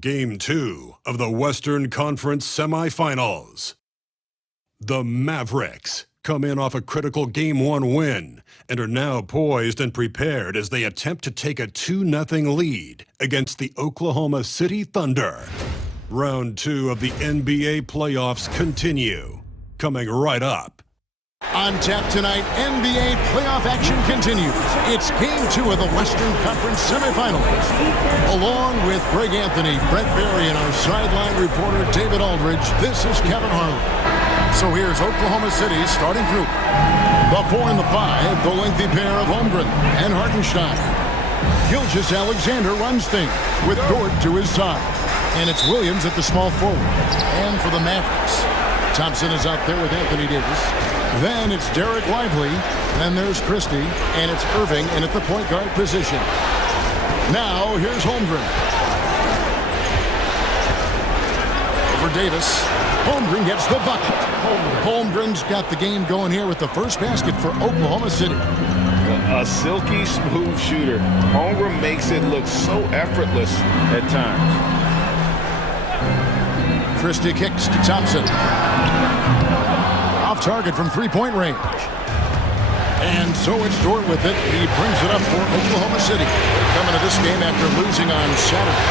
Game 2 of the Western Conference Semifinals. The Mavericks come in off a critical Game 1 win and are now poised and prepared as they attempt to take a 2-0 lead against the Oklahoma City Thunder. Round 2 of the NBA playoffs continue, coming right up. On tap tonight, NBA playoff action continues. It's Game 2 of the Western Conference Semifinals. Along with Greg Anthony, Brent Barry, and our sideline reporter David Aldridge, this is Kevin Harlan. So here's Oklahoma City's starting group. The 4 and the 5, the lengthy pair of Holmgren and Hartenstein. Gilgeous-Alexander runs things with Dort to his side. And it's Williams at the small forward. And for the Mavericks, Thompson is out there with Anthony Davis. Then it's Derek Lively. Then there's Christie. And it's Irving in at the point guard position. Now here's Holmgren. Over Davis. Holmgren gets the bucket. Holmgren's got the game going here with the first basket for Oklahoma City. A silky smooth shooter. Holmgren makes it look so effortless at times. Christie kicks to Thompson. Off target from three-point range. And so it's Dort with it. He brings it up for Oklahoma City. They're coming to this game after losing on Saturday.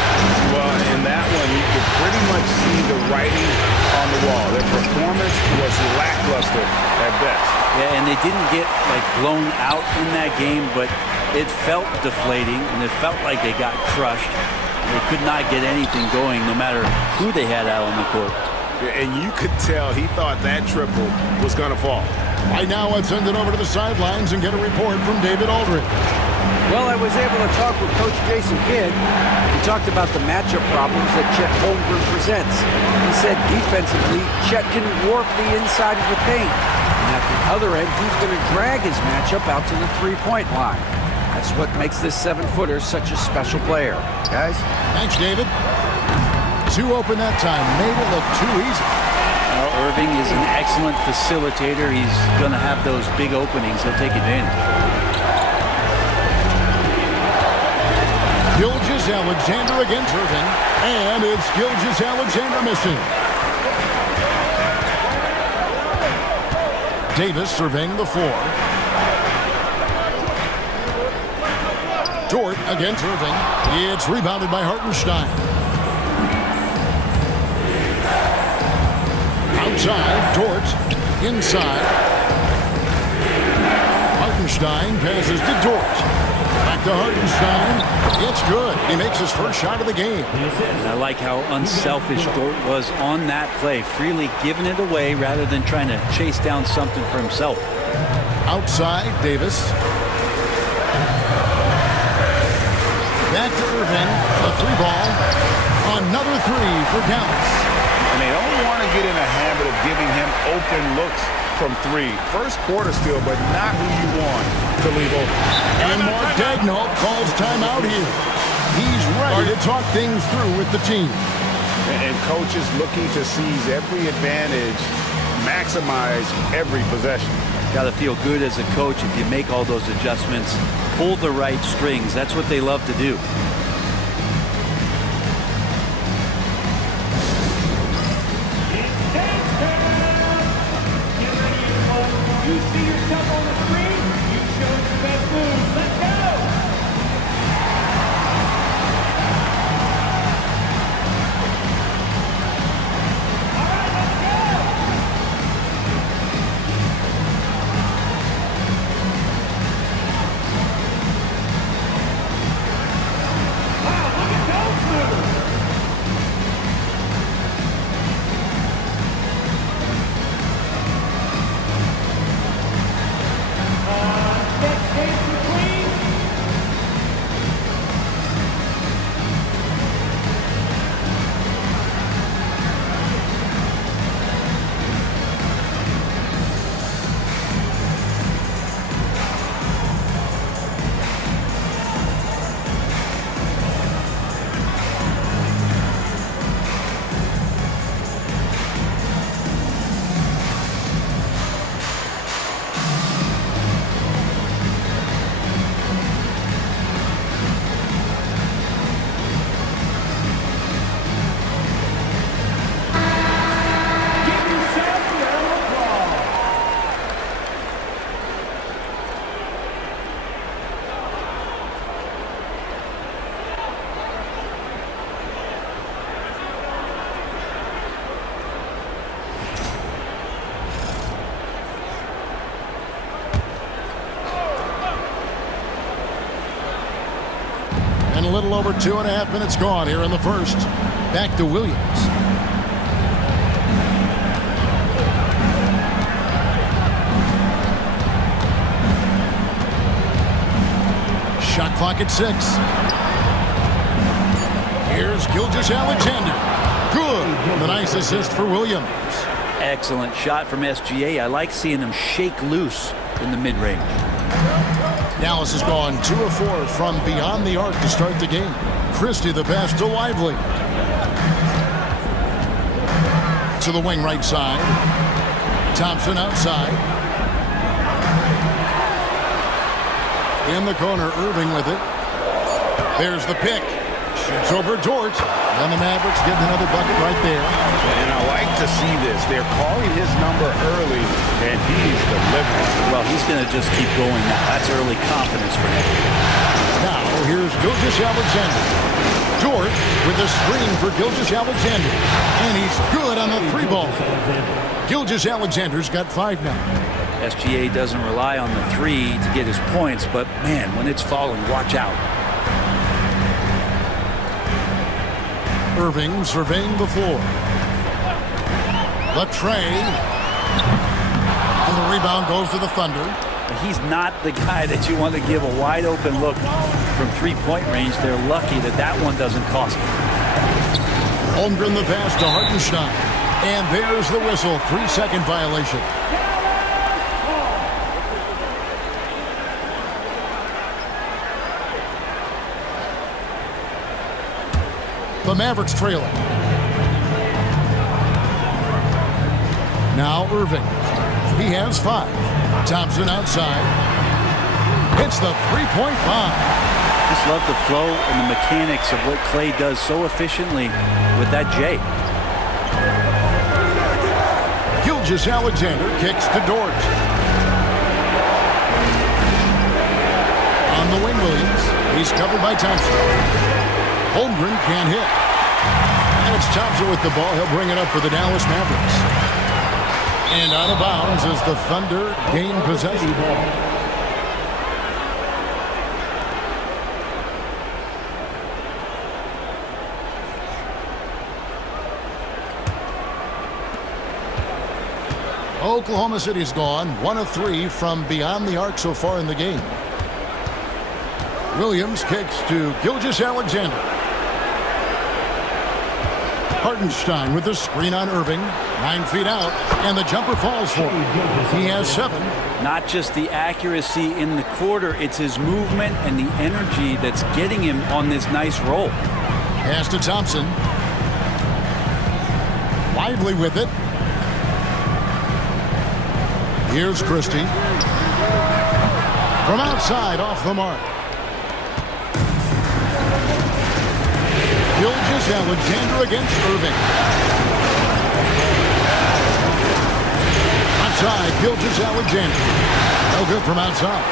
Well, in that one, you could pretty much see the writing on the wall. Their performance was lackluster at best. Yeah, and they didn't get blown out in that game, but it felt deflating, and it felt like they got crushed. They could not get anything going, no matter who they had out on the court. And you could tell he thought that triple was going to fall. Right now, let's send it over to the sidelines and get a report from David Aldridge. Well, I was able to talk with Coach Jason Kidd. He talked about the matchup problems that Chet Holmgren presents. He said defensively, Chet can warp the inside of the paint. And at the other end, he's going to drag his matchup out to the three-point line. That's what makes this 7-footer such a special player. Guys? Thanks, David. Too open that time. Made it look too easy. Well, Irving is an excellent facilitator. He's going to have those big openings. He'll take advantage. Gilgeous-Alexander against Irving. And it's Gilgeous-Alexander missing. Davis surveying the floor. Dort against Irving. It's rebounded by Hartenstein. Outside, Dort. Inside. Hartenstein passes to Dort. Back to Hartenstein. It's good. He makes his first shot of the game. And I like how unselfish Dort was on that play, freely giving it away rather than trying to chase down something for himself. Outside, Davis. Back to Irving. A three ball. Another three for Dallas. And they don't want to get in a habit of giving him open looks from three. First quarter still, but not who you want to leave open. And Mark Daigneault calls timeout here. He's ready to talk things through with the team. And coach is looking to seize every advantage, maximize every possession. Got to feel good as a coach if you make all those adjustments, pull the right strings. That's what they love to do. You see yourself on the screen, you show your best moves. Let's go! All right, let's go! And a little over 2.5 minutes gone here in the first. Back to Williams. Shot clock at 6. Here's Gilgeous-Alexander. Good. The nice assist for Williams. Excellent shot from SGA. I like seeing them shake loose in the mid-range. Dallas has gone 2 of 4 from beyond the arc to start the game. Christie the pass to Lively. To the wing right side. Thompson outside. In the corner, Irving with it. There's the pick. Shoots over Dort. And the Mavericks getting another bucket right there. And I like to see this. They're calling his number early, and he's delivering. Well, he's going to just keep going now. That's early confidence for him. Now, here's Gilgeous-Alexander. Dort with a screen for Gilgeous-Alexander. And he's good on the 3 ball. Gilgeous-Alexander's got 5 now. SGA doesn't rely on the 3 to get his points, but, man, when it's falling, watch out. Irving surveying the floor. The tray. And the rebound goes to the Thunder. He's not the guy that you want to give a wide open look from 3-point range. They're lucky that that one doesn't cost them. Holmgren the pass to Hartenstein. And there's the whistle. 3-second violation. The Mavericks trailing. Now Irving. He has 5. Thompson outside. Hits the 3-point bomb. Just love the flow and the mechanics of what Clay does so efficiently with that J. Gilgeous-Alexander kicks to Dort. On the wing, Williams. He's covered by Thompson. Holmgren can't hit. And it's Thompson with the ball. He'll bring it up for the Dallas Mavericks. And out of bounds as the Thunder gain possession. Oklahoma City's gone 1 of 3 from beyond the arc so far in the game. Williams kicks to Gilgeous-Alexander. Hartenstein with the screen on Irving. 9 feet out, and the jumper falls for him. He has 7. Not just the accuracy in the quarter, it's his movement and the energy that's getting him on this nice roll. Pass to Thompson. Lively with it. Here's Christie. From outside, off the mark. Gilgeous-Alexander against Irving. Outside, Gilgeous-Alexander. No good from outside.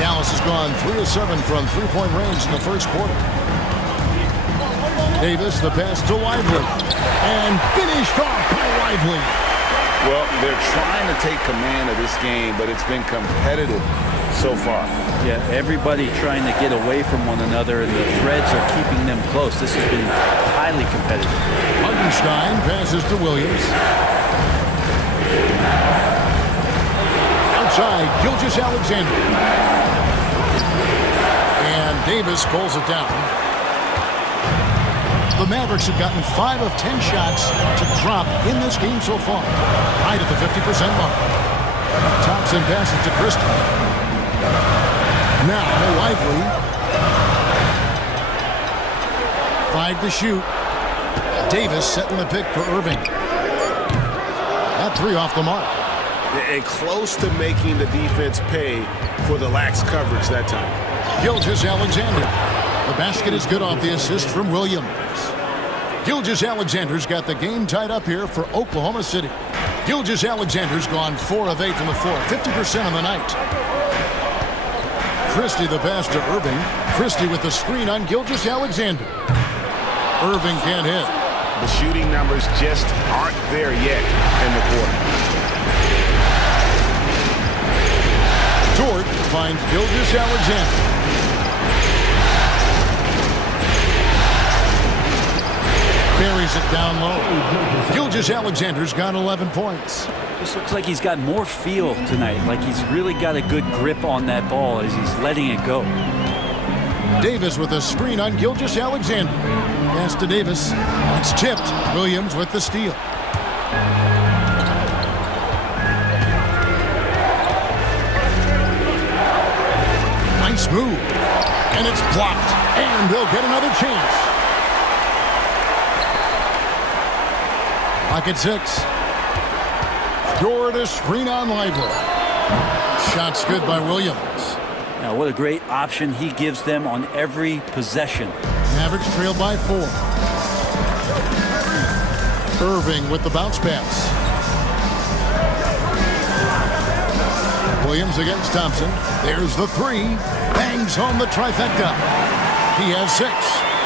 Dallas has gone 3 of 7 from 3-point range in the first quarter. Davis, the pass to Lively. And finished off by Lively. Well, they're trying to take command of this game, but it's been competitive so far. Yeah, everybody trying to get away from one another, and the threads are keeping them close. This has been highly competitive. Hartenstein passes to Williams. Outside, Gilgeous-Alexander. And Davis pulls it down. The Mavericks have gotten 5 of 10 shots to drop in this game so far. Right at the 50% mark. Thompson passes to Christie. Now, Lively. 5 to shoot. Davis setting the pick for Irving. That 3 off the mark. And close to making the defense pay for the lax coverage that time. Gilgeous-Alexander. The basket is good off the assist from Williams. Gilgeous-Alexander's got the game tied up here for Oklahoma City. Gilgeous-Alexander's gone 4 of 8 from the floor, 50% on the night. Christie the pass to Irving. Christie with the screen on Gilgeous-Alexander. Irving can't hit. The shooting numbers just aren't there yet in the quarter. Dort finds Gilgeous-Alexander. Buries it down low. Gilgeous-Alexander's got 11 points. Just looks like he's got more feel tonight, like he's really got a good grip on that ball as he's letting it go. Davis with a screen on Gilgeous-Alexander. Pass to Davis. It's tipped. Williams with the steal. Nice move. And it's blocked. And they'll get another chance. Clock at 6. Door to screen on Lively. Shot's good by Williams. Now, what a great option he gives them on every possession. Mavericks trail by 4. Irving with the bounce pass. Williams against Thompson. There's the 3. Bangs home the trifecta. He has 6.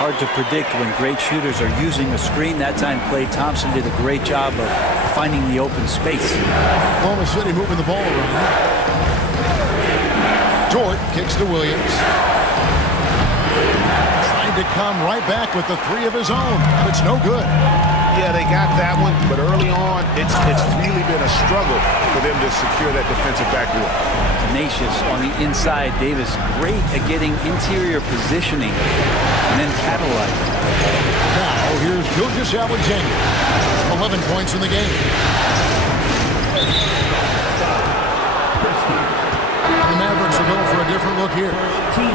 Hard to predict when great shooters are using the screen. That time, Klay Thompson did a great job of finding the open space. Oklahoma City moving the ball around. Dort kicks to Williams. Trying to come right back with the 3 of his own. But it's no good. Yeah, they got that one, but early on, it's really been a struggle for them to secure that defensive backboard. Tenacious on the inside. Davis great at getting interior positioning and then capitalizing. Now here's Gilgeous-Alexander. 11 points in the game. And the Mavericks will go for a different look here.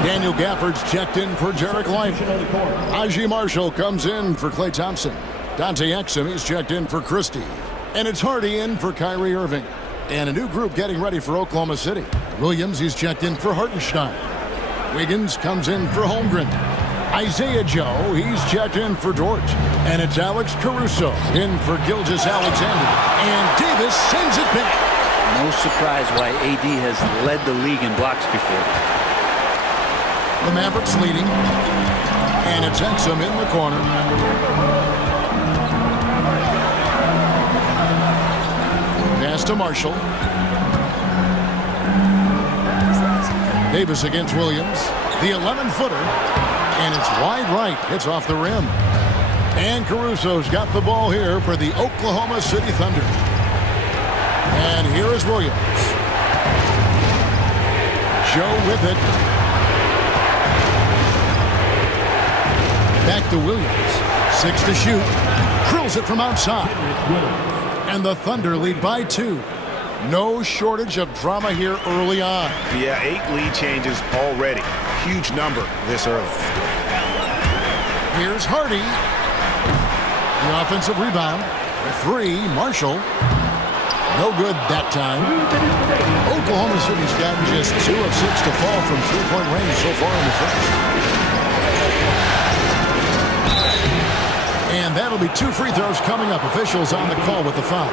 Daniel Gafford's checked in for Jarek Lively. Aji Marshall comes in for Klay Thompson. Dante Exum is checked in for Christie. And it's Hardy in for Kyrie Irving. And a new group getting ready for Oklahoma City. Williams, he's checked in for Hartenstein. Wiggins comes in for Holmgren. Isaiah Joe, he's checked in for Dort. And it's Alex Caruso in for Gilgeous-Alexander. And Davis sends it back. No surprise why AD has led the league in blocks before. The Mavericks leading. And it's Exum in the corner. Pass to Marshall. Davis against Williams. The 11-footer. And it's wide right. It's off the rim. And Caruso's got the ball here for the Oklahoma City Thunder. And here is Williams. Joe with it. Back to Williams. 6 to shoot. Drills it from outside. And the Thunder lead by 2. No shortage of drama here early on. Yeah, 8 lead changes already. Huge number this early. Here's Hardy. The offensive rebound. The 3, Marshall. No good that time. Oklahoma City's gotten just 2 of 6 to fall from three-point range so far in the first. And that'll be 2 free throws coming up. Officials on the call with the foul.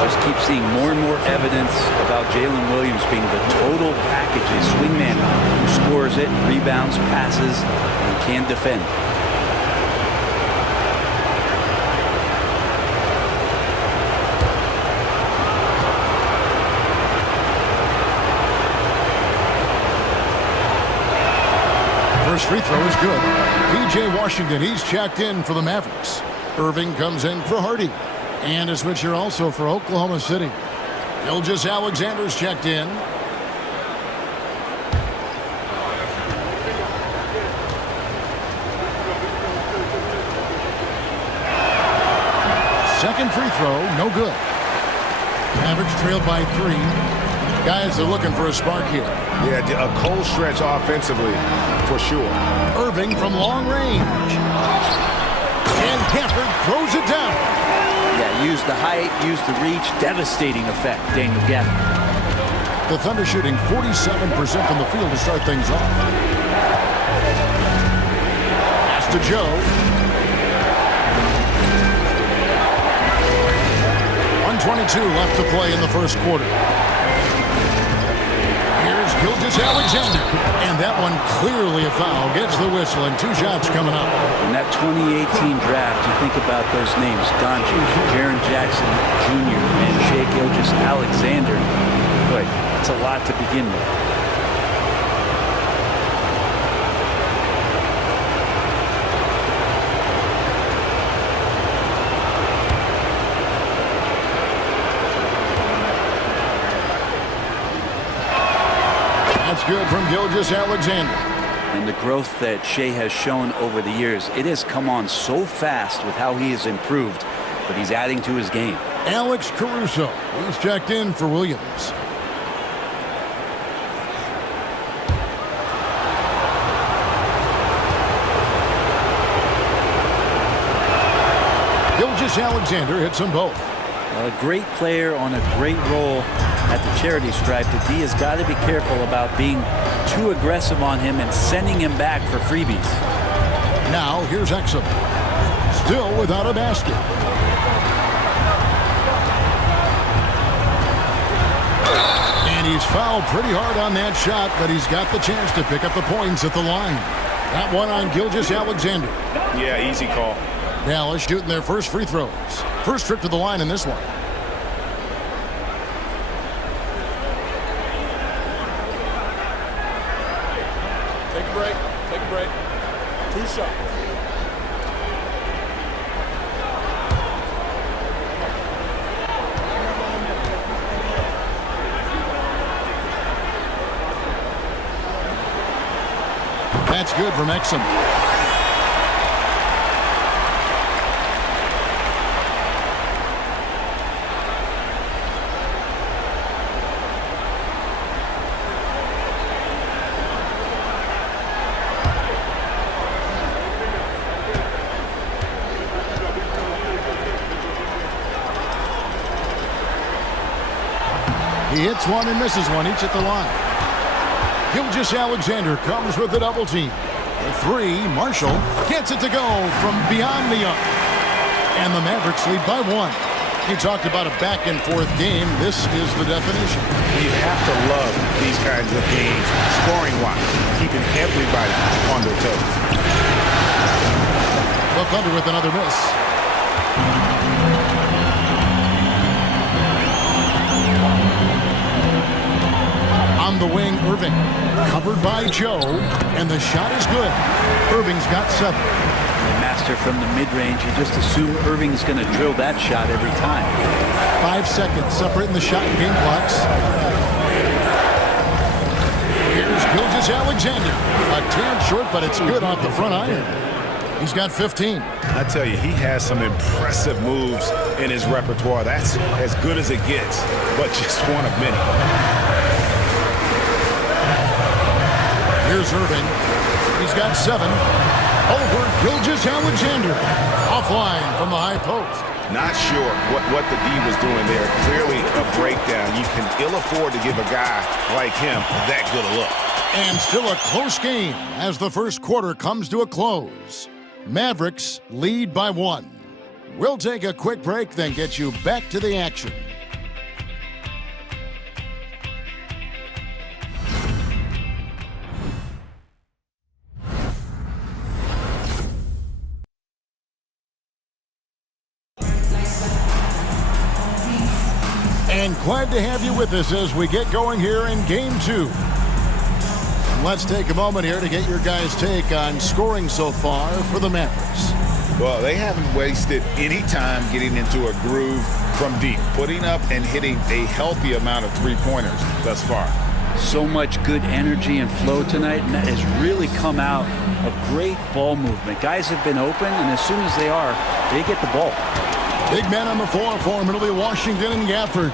Just keep seeing more and more evidence about Jalen Williams being the total package, a swingman who scores it, rebounds, passes, and can defend. First free throw is good. P.J. Washington, he's checked in for the Mavericks. Irving comes in for Hardy. And a switcher also for Oklahoma City. Gilgeous-Alexander's checked in. Second free throw, no good. Mavericks trailed by 3. Guys are looking for a spark here. Yeah, a cold stretch offensively, for sure. Irving from long range. And Gafford throws it down. Yeah, use the height, use the reach. Devastating effect, Daniel Gafford. The Thunder shooting 47% from the field to start things off. Pass to Joe. 1:22 left to play in the first quarter. Here's Gilgeous-Alexander. And that one clearly a foul. Gets the whistle and 2 shots coming up. In that 2018 draft, you think about those names. Doncic, Jaren Jackson Jr., and Shai Gilgeous-Alexander. Boy, that's a lot to begin with. That's good from Gilgeous Alexander. And the growth that Shea has shown over the years, it has come on so fast with how he has improved, but he's adding to his game. Alex Caruso, he's checked in for Williams. Gilgeous Alexander hits them both. Well, a great player on a great role at the charity stripe. The D has got to be careful about being too aggressive on him and sending him back for freebies. Now here's Exum. Still without a basket. And he's fouled pretty hard on that shot, but he's got the chance to pick up the points at the line. That one on Gilgeous Alexander. Yeah, easy call. Dallas shooting their first free throws. First trip to the line in this one. Take a break. Take a break. 2 shots. That's good from Exum. He hits one and misses one, each at the line. Gilgeous Alexander comes with the double team. The three, Marshall gets it to go from beyond the arc. And the Mavericks lead by 1. You talked about a back-and-forth game. This is the definition. You have to love these kinds of games, scoring-wise, keeping everybody on their toes. The Thunder with another miss. On the wing, Irving. Covered by Joe, and the shot is good. Irving's got 7. Master from the mid-range. You just assume Irving's going to drill that shot every time. 5 seconds separating the shot and game clocks. Here's Gilgeous Alexander. A tad short, but it's good off the front iron. He's got 15. I tell you, he has some impressive moves in his repertoire. That's as good as it gets, but just one of many. Here's Irving. He's got 7. Over Gilgeous Alexander. Offline from the high post. Not sure what the D was doing there. Clearly a breakdown. You can ill afford to give a guy like him that good a look. And still a close game as the first quarter comes to a close. Mavericks lead by 1. We'll take a quick break, then get you back to the action. And glad to have you with us as we get going here in Game 2. And let's take a moment here to get your guys' take on scoring so far for the Mavericks. Well, they haven't wasted any time getting into a groove from deep, putting up and hitting a healthy amount of three-pointers thus far. So much good energy and flow tonight, and that has really come out of great ball movement. Guys have been open, and as soon as they are, they get the ball. Big man on the floor for Middle Washington and Gafford.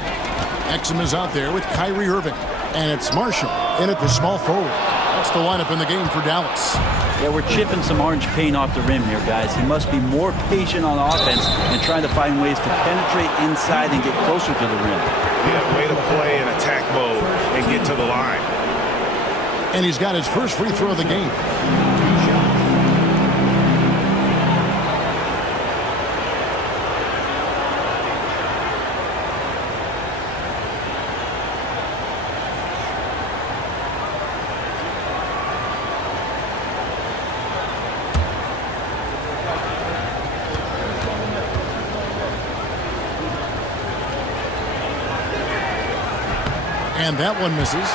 Exum is out there with Kyrie Irving. And it's Marshall in at the small forward. That's the lineup in the game for Dallas. Yeah, we're chipping some orange paint off the rim here, guys. He must be more patient on offense and trying to find ways to penetrate inside and get closer to the rim. Yeah, way to play in attack mode and get to the line. And he's got his first free throw of the game. And that one misses.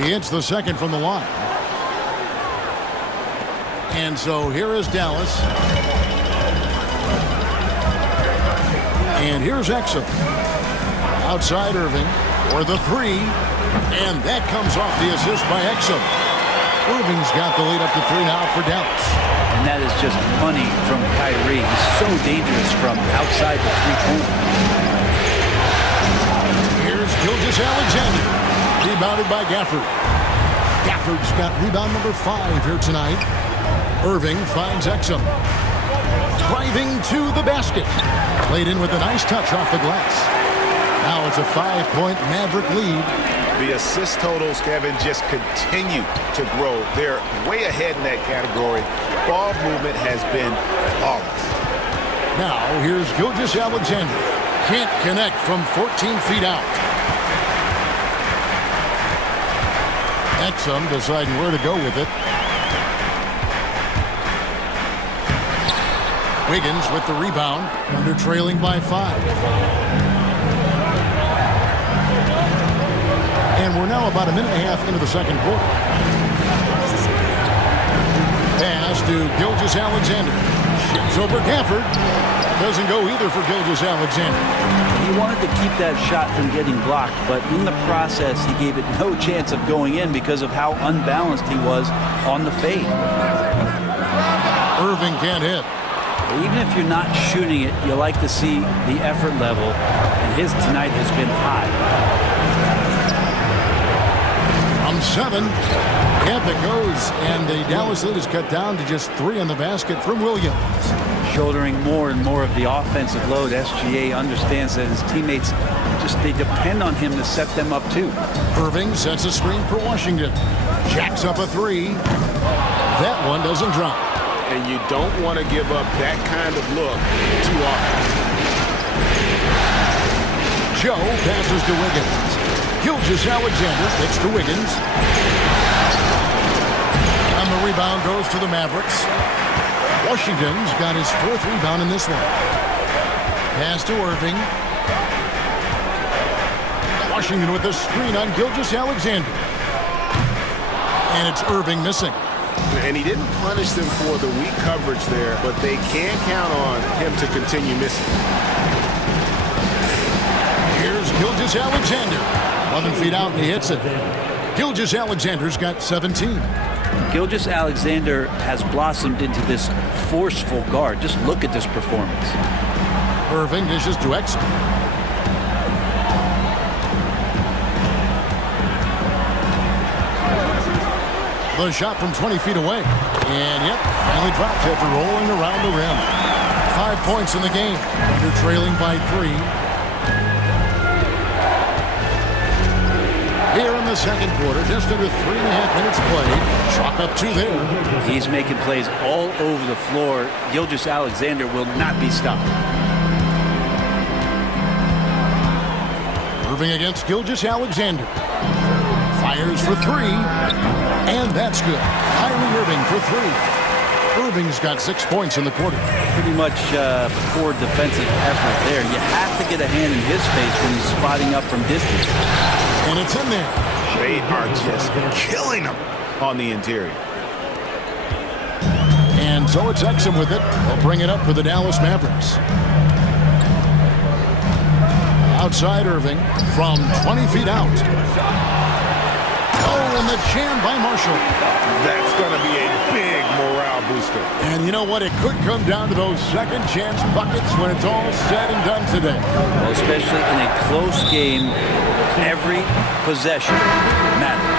He hits the second from the line. And so here is Dallas. And here's Exum. Outside Irving for the three. And that comes off the assist by Exum. Irving's got the lead up to 3 now for Dallas. And that is just money from Kyrie. He's so dangerous from outside the three-point. Here's Gilgeous-Alexander. Rebounded by Gafford. Gafford's got rebound number 5 here tonight. Irving finds Exum. Driving to the basket. Played in with a nice touch off the glass. Now it's a 5-point Maverick lead. The assist totals, Kevin, just continue to grow. They're way ahead in that category. Ball movement has been flawless. Now here's Gilgeous-Alexander. Can't connect from 14 feet out. Exum deciding where to go with it. Wiggins with the rebound. Under trailing by 5. And we're now about a minute and a half into the second quarter. Pass to Gilgeous-Alexander. Shoots over Gafford. Doesn't go either for Gilgeous-Alexander. He wanted to keep that shot from getting blocked, but in the process, he gave it no chance of going in because of how unbalanced he was on the fade. Irving can't hit. Even if you're not shooting it, you like to see the effort level, and his tonight has been high. From 7, camp it goes, and the Dallas lead is cut down to just 3 on the basket from Williams. Shouldering more and more of the offensive load, SGA understands that his teammates they depend on him to set them up too. Irving sets a screen for Washington. Jacks up a 3. That one doesn't drop. And you don't want to give up that kind of look too often. Joe passes to Wiggins. Gilgeous-Alexander kicks to Wiggins. And the rebound goes to the Mavericks. Washington's got his 4th rebound in this one. Pass to Irving. Washington with the screen on Gilgeous-Alexander. And it's Irving missing. And he didn't punish them for the weak coverage there, but they can count on him to continue missing. Here's Gilgeous-Alexander. 11 feet out, and he hits it. Gilgeous-Alexander's got 17. Gilgeous-Alexander has blossomed into this forceful guard. Just look at this performance. Irving dishes to Exum. The shot from 20 feet away. And yep, finally dropped after rolling around the rim. 5 points in the game. Under trailing by 3. Here in the second quarter, just under 3.5 minutes played. Chalk up 2 there. He's making plays all over the floor. Gilgeous-Alexander will not be stopped. Irving against Gilgeous-Alexander. Fires for 3. And that's good. Kyrie Irving for 3. Irving's got 6 points in the quarter. Pretty much poor defensive effort there. You have to get a hand in his face when he's spotting up from distance. And it's in there. They are just killing him on the interior. And so it's Exum with it. He'll bring it up for the Dallas Mavericks. Outside Irving from 20 feet out. Oh, and the jam by Marshall. That's going to be a big morale booster. And you know what? It could come down to those second chance buckets when it's all said and done today. Well, especially in a close game, every possession matters.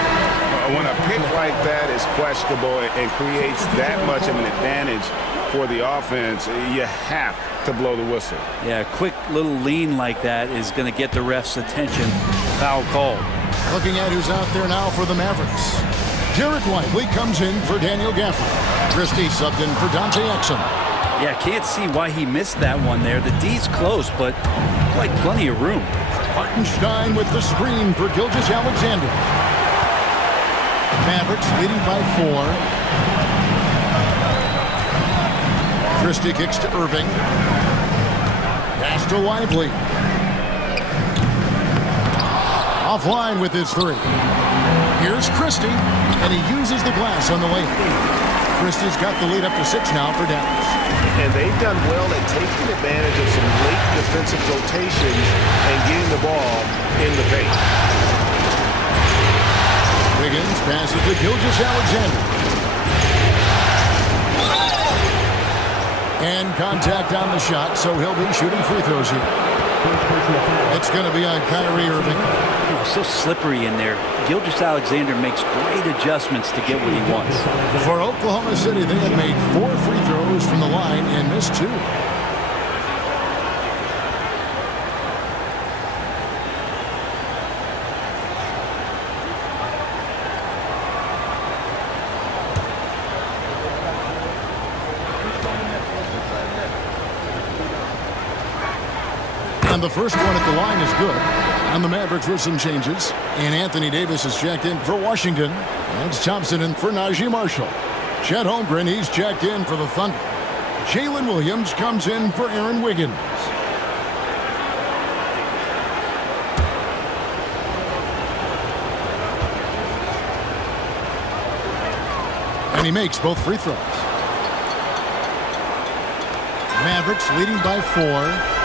When a pick like that is questionable and creates that much of an advantage for the offense, you have to blow the whistle. Yeah, a quick little lean like that is going to get the ref's attention. Foul called. Looking at who's out there now for the Mavericks. Jared Lively comes in for Daniel Gafford. Christie subbed in for Dante Exum. Yeah, can't see why he missed that one there. The D's close, but like plenty of room. Hartenstein with the screen for Gilgeous-Alexander. Mavericks leading by 4. Christie kicks to Irving. Pass to Lively. Offline with his 3. Here's Christie, and he uses the glass on the layup. Christie's got the lead up to 6 now for Dallas. And they've done well at taking advantage of some late defensive rotations and getting the ball in the paint. Wiggins passes to Gilgeous-Alexander. And contact on the shot, so he'll be shooting free throws here. It's going to be on Kyrie Irving. So slippery in there. Gilgeous-Alexander makes great adjustments to get what he wants. For Oklahoma City, they have made 4 free throws from the line and missed 2. And the first one at the line is good. And the Mavericks with some changes. And Anthony Davis is checked in for Washington. That's Thompson in for Najee Marshall. Chet Holmgren, he's checked in for the Thunder. Jalen Williams comes in for Aaron Wiggins. And he makes both free throws. Mavericks leading by 4.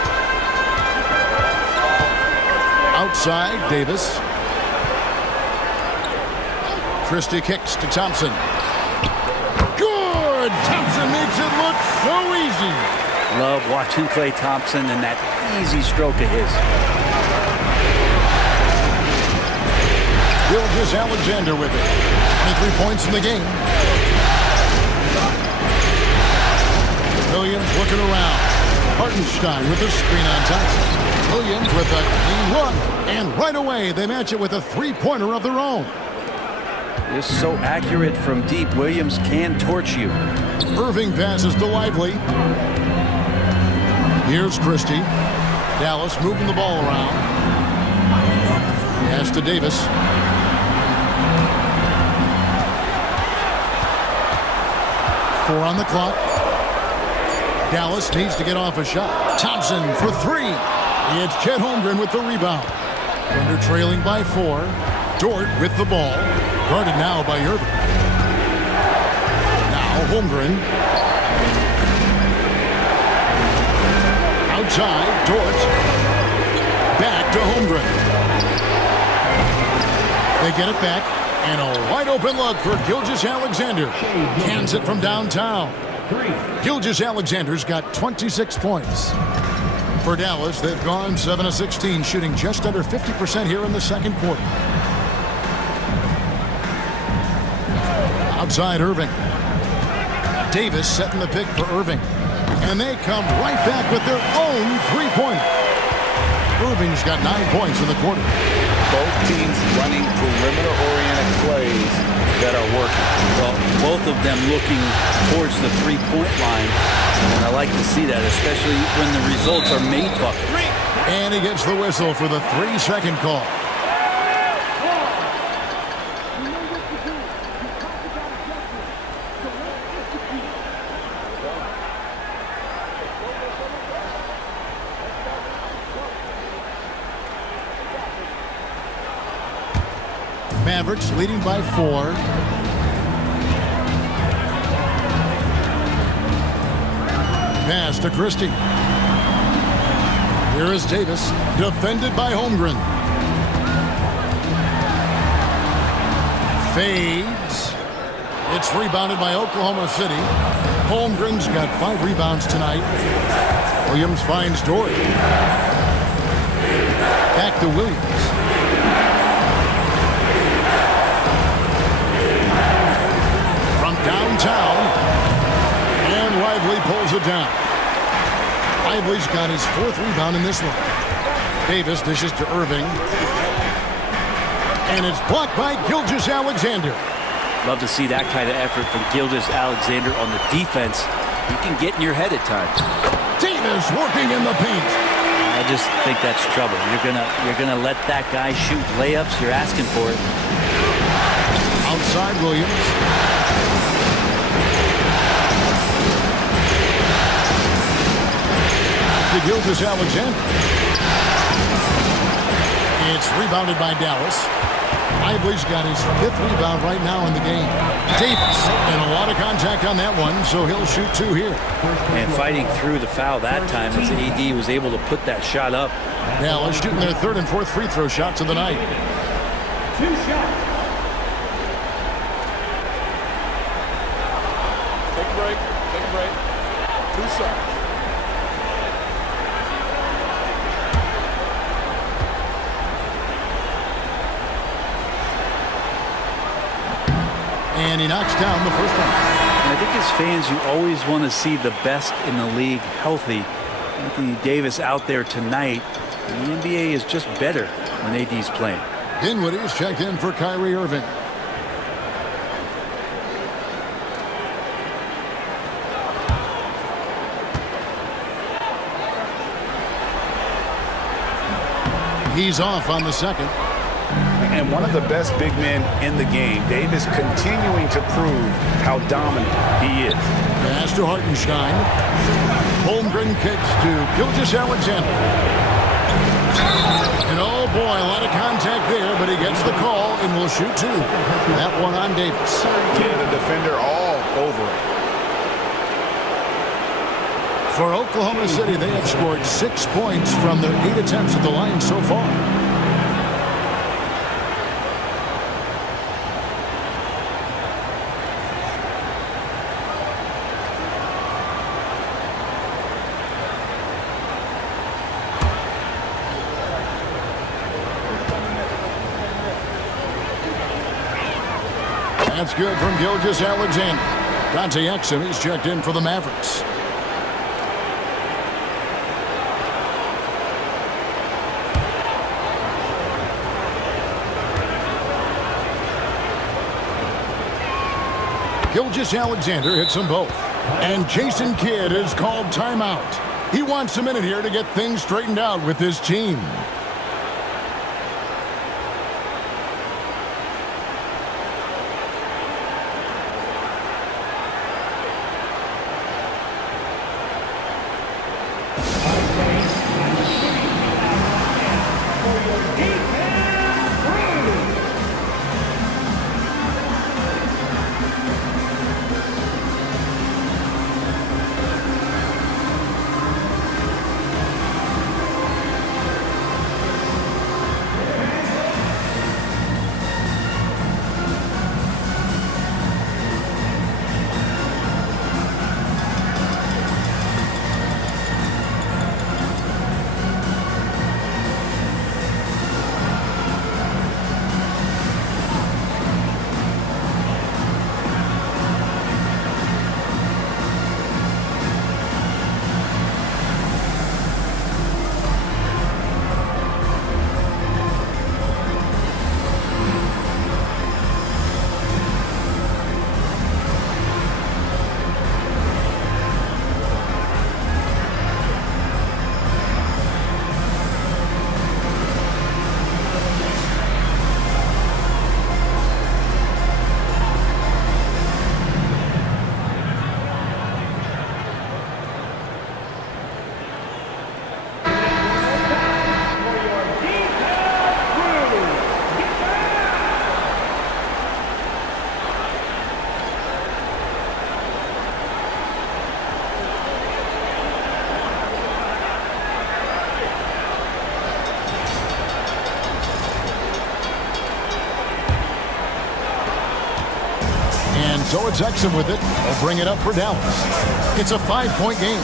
Outside, Davis. Christie kicks to Thompson. Good! Thompson makes it look so easy. Love watching Klay Thompson and that easy stroke of his. Gilgeous-Alexander with it. 23 points in the game. Williams looking around. Hartenstein with the screen on Thompson. Williams with a clean run. And right away, they match it with a three-pointer of their own. It's so accurate from deep. Williams can torch you. Irving passes to Lively. Here's Christie. Dallas moving the ball around. Pass to Davis. Four on the clock. Dallas needs to get off a shot. Thompson for 3. It's Chet Holmgren with the rebound. Thunder trailing by 4. Dort with the ball. Guarded now by Irving. Now Holmgren. Outside, Dort. Back to Holmgren. They get it back. And a wide open look for Gilgeous-Alexander. Cans it from downtown. Gilgeous-Alexander's got 26 points. For Dallas, they've gone 7 of 16, shooting just under 50% here in the second quarter. Outside Irving. Davis setting the pick for Irving. And they come right back with their own three-pointer. Irving's got 9 points in the quarter. Both teams running perimeter-oriented plays that are working. Well, both of them looking towards the three-point line. And I like to see that, especially when the results are made buckets. And he gets the whistle for the 3-second call. Mavericks leading by 4. Pass to Christie. Here is Davis, defended by Holmgren. Fades. It's rebounded by Oklahoma City. Holmgren's got 5 rebounds tonight. Williams finds Dort. Back to Williams. From downtown. And Lively pulls it down. Lively's got his 4th rebound in this one. Davis dishes to Irving. And it's blocked by Gilgeous-Alexander. Love to see that kind of effort from Gilgeous-Alexander on the defense. He can get in your head at times. Davis working in the paint. I just think that's trouble. You're gonna let that guy shoot layups. You're asking for it. Outside Williams. To Gilgeous-Alexander. It's rebounded by Dallas. Lively's got his 5th rebound right now in the game. Davis, and a lot of contact on that one, so he'll shoot 2 here. And fighting through the foul that time as AD was able to put that shot up. Dallas shooting their 3rd and 4th free throw shots of the night. 2 shots. Take a break. Take a break. 2 shots. And he knocks down the first one. And I think as fans, you always want to see the best in the league healthy. Anthony Davis out there tonight. And the NBA is just better when AD's playing. Dinwiddie's checked in for Kyrie Irving. He's off on the second. And one of the best big men in the game, Davis, continuing to prove how dominant he is. Pass to Hartenstein. Holmgren kicks to Gilgeous-Alexander. And oh boy, a lot of contact there, but he gets the call and will shoot 2. That one on Davis. Yeah, the defender all over it. For Oklahoma City, they have scored 6 points from their 8 attempts at the line so far. That's good from Gilgeous-Alexander. Dante Exum is checked in for the Mavericks. Gilgeous-Alexander hits them both. And Jason Kidd is called timeout. He wants a minute here to get things straightened out with his team. So it's Exum with it. They'll bring it up for Dallas. It's a 5-point game.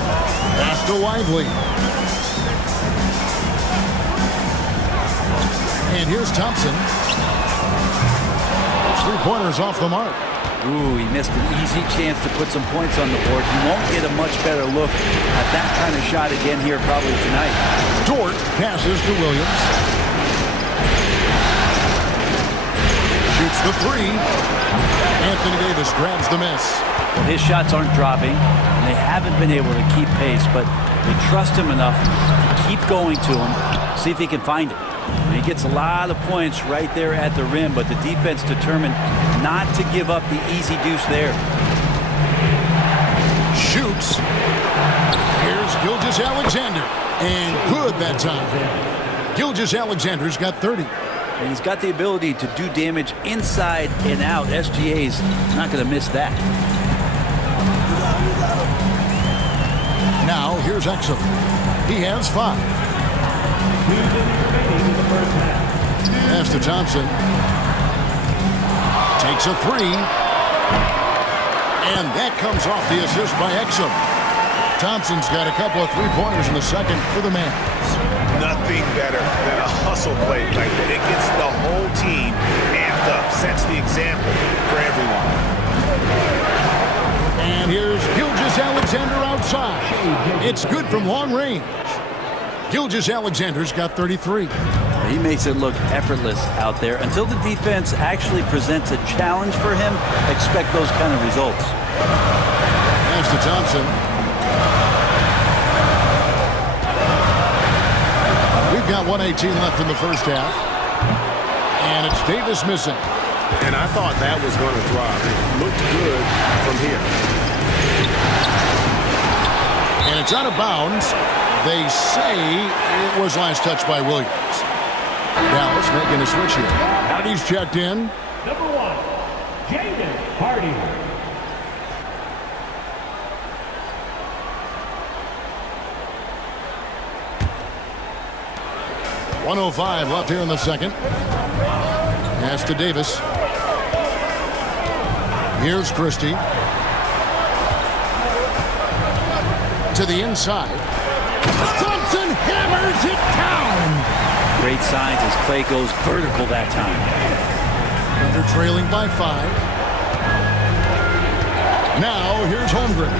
Pass to Lively. And here's Thompson. Those 3-pointers off the mark. Ooh, he missed an easy chance to put some points on the board. He won't get a much better look at that kind of shot again here probably tonight. Dort passes to Williams. Shoots the 3. Anthony Davis grabs the miss. Well, his shots aren't dropping, and they haven't been able to keep pace, but they trust him enough to keep going to him, see if he can find it. And he gets a lot of points right there at the rim, but the defense determined not to give up the easy deuce there. Shoots. Here's Gilgeous-Alexander. And good that time. Gilgeous-Alexander's got 30. And he's got the ability to do damage inside and out. SGA's not going to miss that. Now here's Exum. He has 5. Pass to Thompson. Takes a 3. And that comes off the assist by Exum. Thompson's got a couple of 3-pointers in the second for the Mavs. Nothing better than a hustle play like that. It gets the whole team amped up, sets the example for everyone. And here's Gilgeous-Alexander outside. It's good from long range. Gilgeous-Alexander's got 33. He makes it look effortless out there. Until the defense actually presents a challenge for him, expect those kind of results. Pass to Thompson. We've got 1:18 left in the first half. And it's Davis missing. And I thought that was going to drop. It looked good from here. And it's out of bounds. They say it was last touched by Williams. Dallas making a switch here. Hardy's checked in. Number 1, Jaden Hardy. .105 left here in the second. Pass to Davis. Here's Christie. To the inside. Thompson hammers it down. Great signs as Clay goes vertical that time. They're trailing by 5. Now here's Holmgren.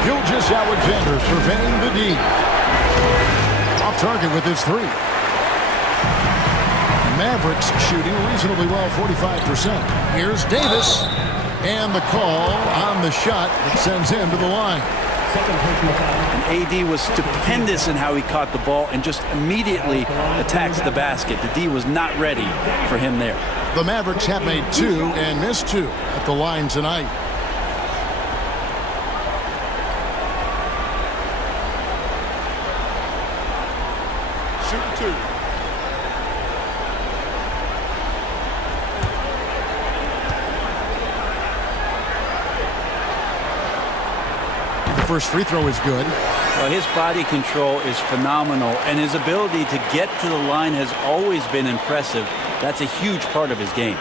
Gilgeous-Alexander surveying the D. Off target with his 3. Mavericks shooting reasonably well, 45%. Here's Davis. And the call on the shot that sends him to the line. And AD was stupendous in how he caught the ball and just immediately attacks the basket. The D was not ready for him there. The Mavericks have made 2 and missed 2 at the line tonight. Shooting 2. First free throw is good. Well, his body control is phenomenal, and his ability to get to the line has always been impressive. That's a huge part of his game.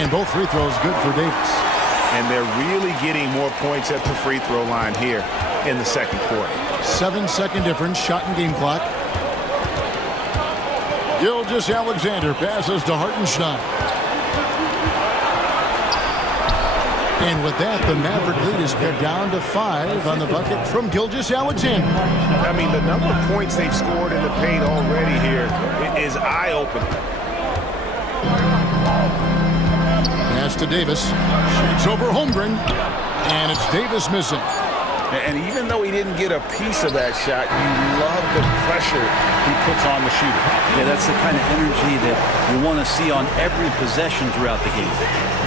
And both free throws good for Davis. And they're really getting more points at the free throw line here in the second quarter. 7-second difference, shot and game clock. Gilgeous-Alexander passes to Hartenstein. And with that, the Maverick lead is cut down to 5 on the bucket from Gilgeous-Alexander. I mean, the number of points they've scored in the paint already here is eye-opening. Pass to Davis. Shakes over Holmgren. And it's Davis missing. And even though he didn't get a piece of that shot, you love the pressure he puts on the shooter. Yeah, that's the kind of energy that you want to see on every possession throughout the game.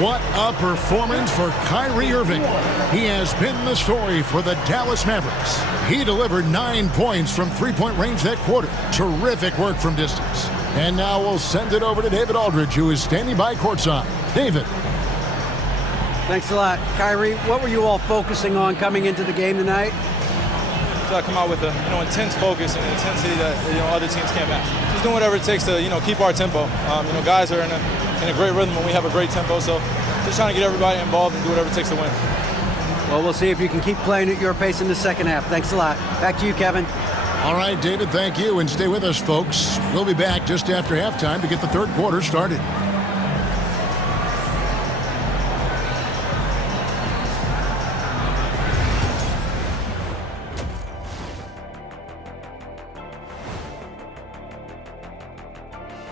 What a performance for Kyrie Irving. He has been the story for the Dallas Mavericks. He delivered 9 points from three-point range that quarter. Terrific work from distance. And now we'll send it over to David Aldridge, who is standing by courtside. David. Thanks a lot. Kyrie, what were you all focusing on coming into the game tonight? So I come out with a intense focus and intensity that other teams can't match. Just doing whatever it takes to keep our tempo. Guys are in a great rhythm when we have a great tempo. So just trying to get everybody involved and do whatever it takes to win. Well, we'll see if you can keep playing at your pace in the second half. Thanks a lot. Back to you, Kevin. All right, David, thank you. And stay with us, folks. We'll be back just after halftime to get the third quarter started.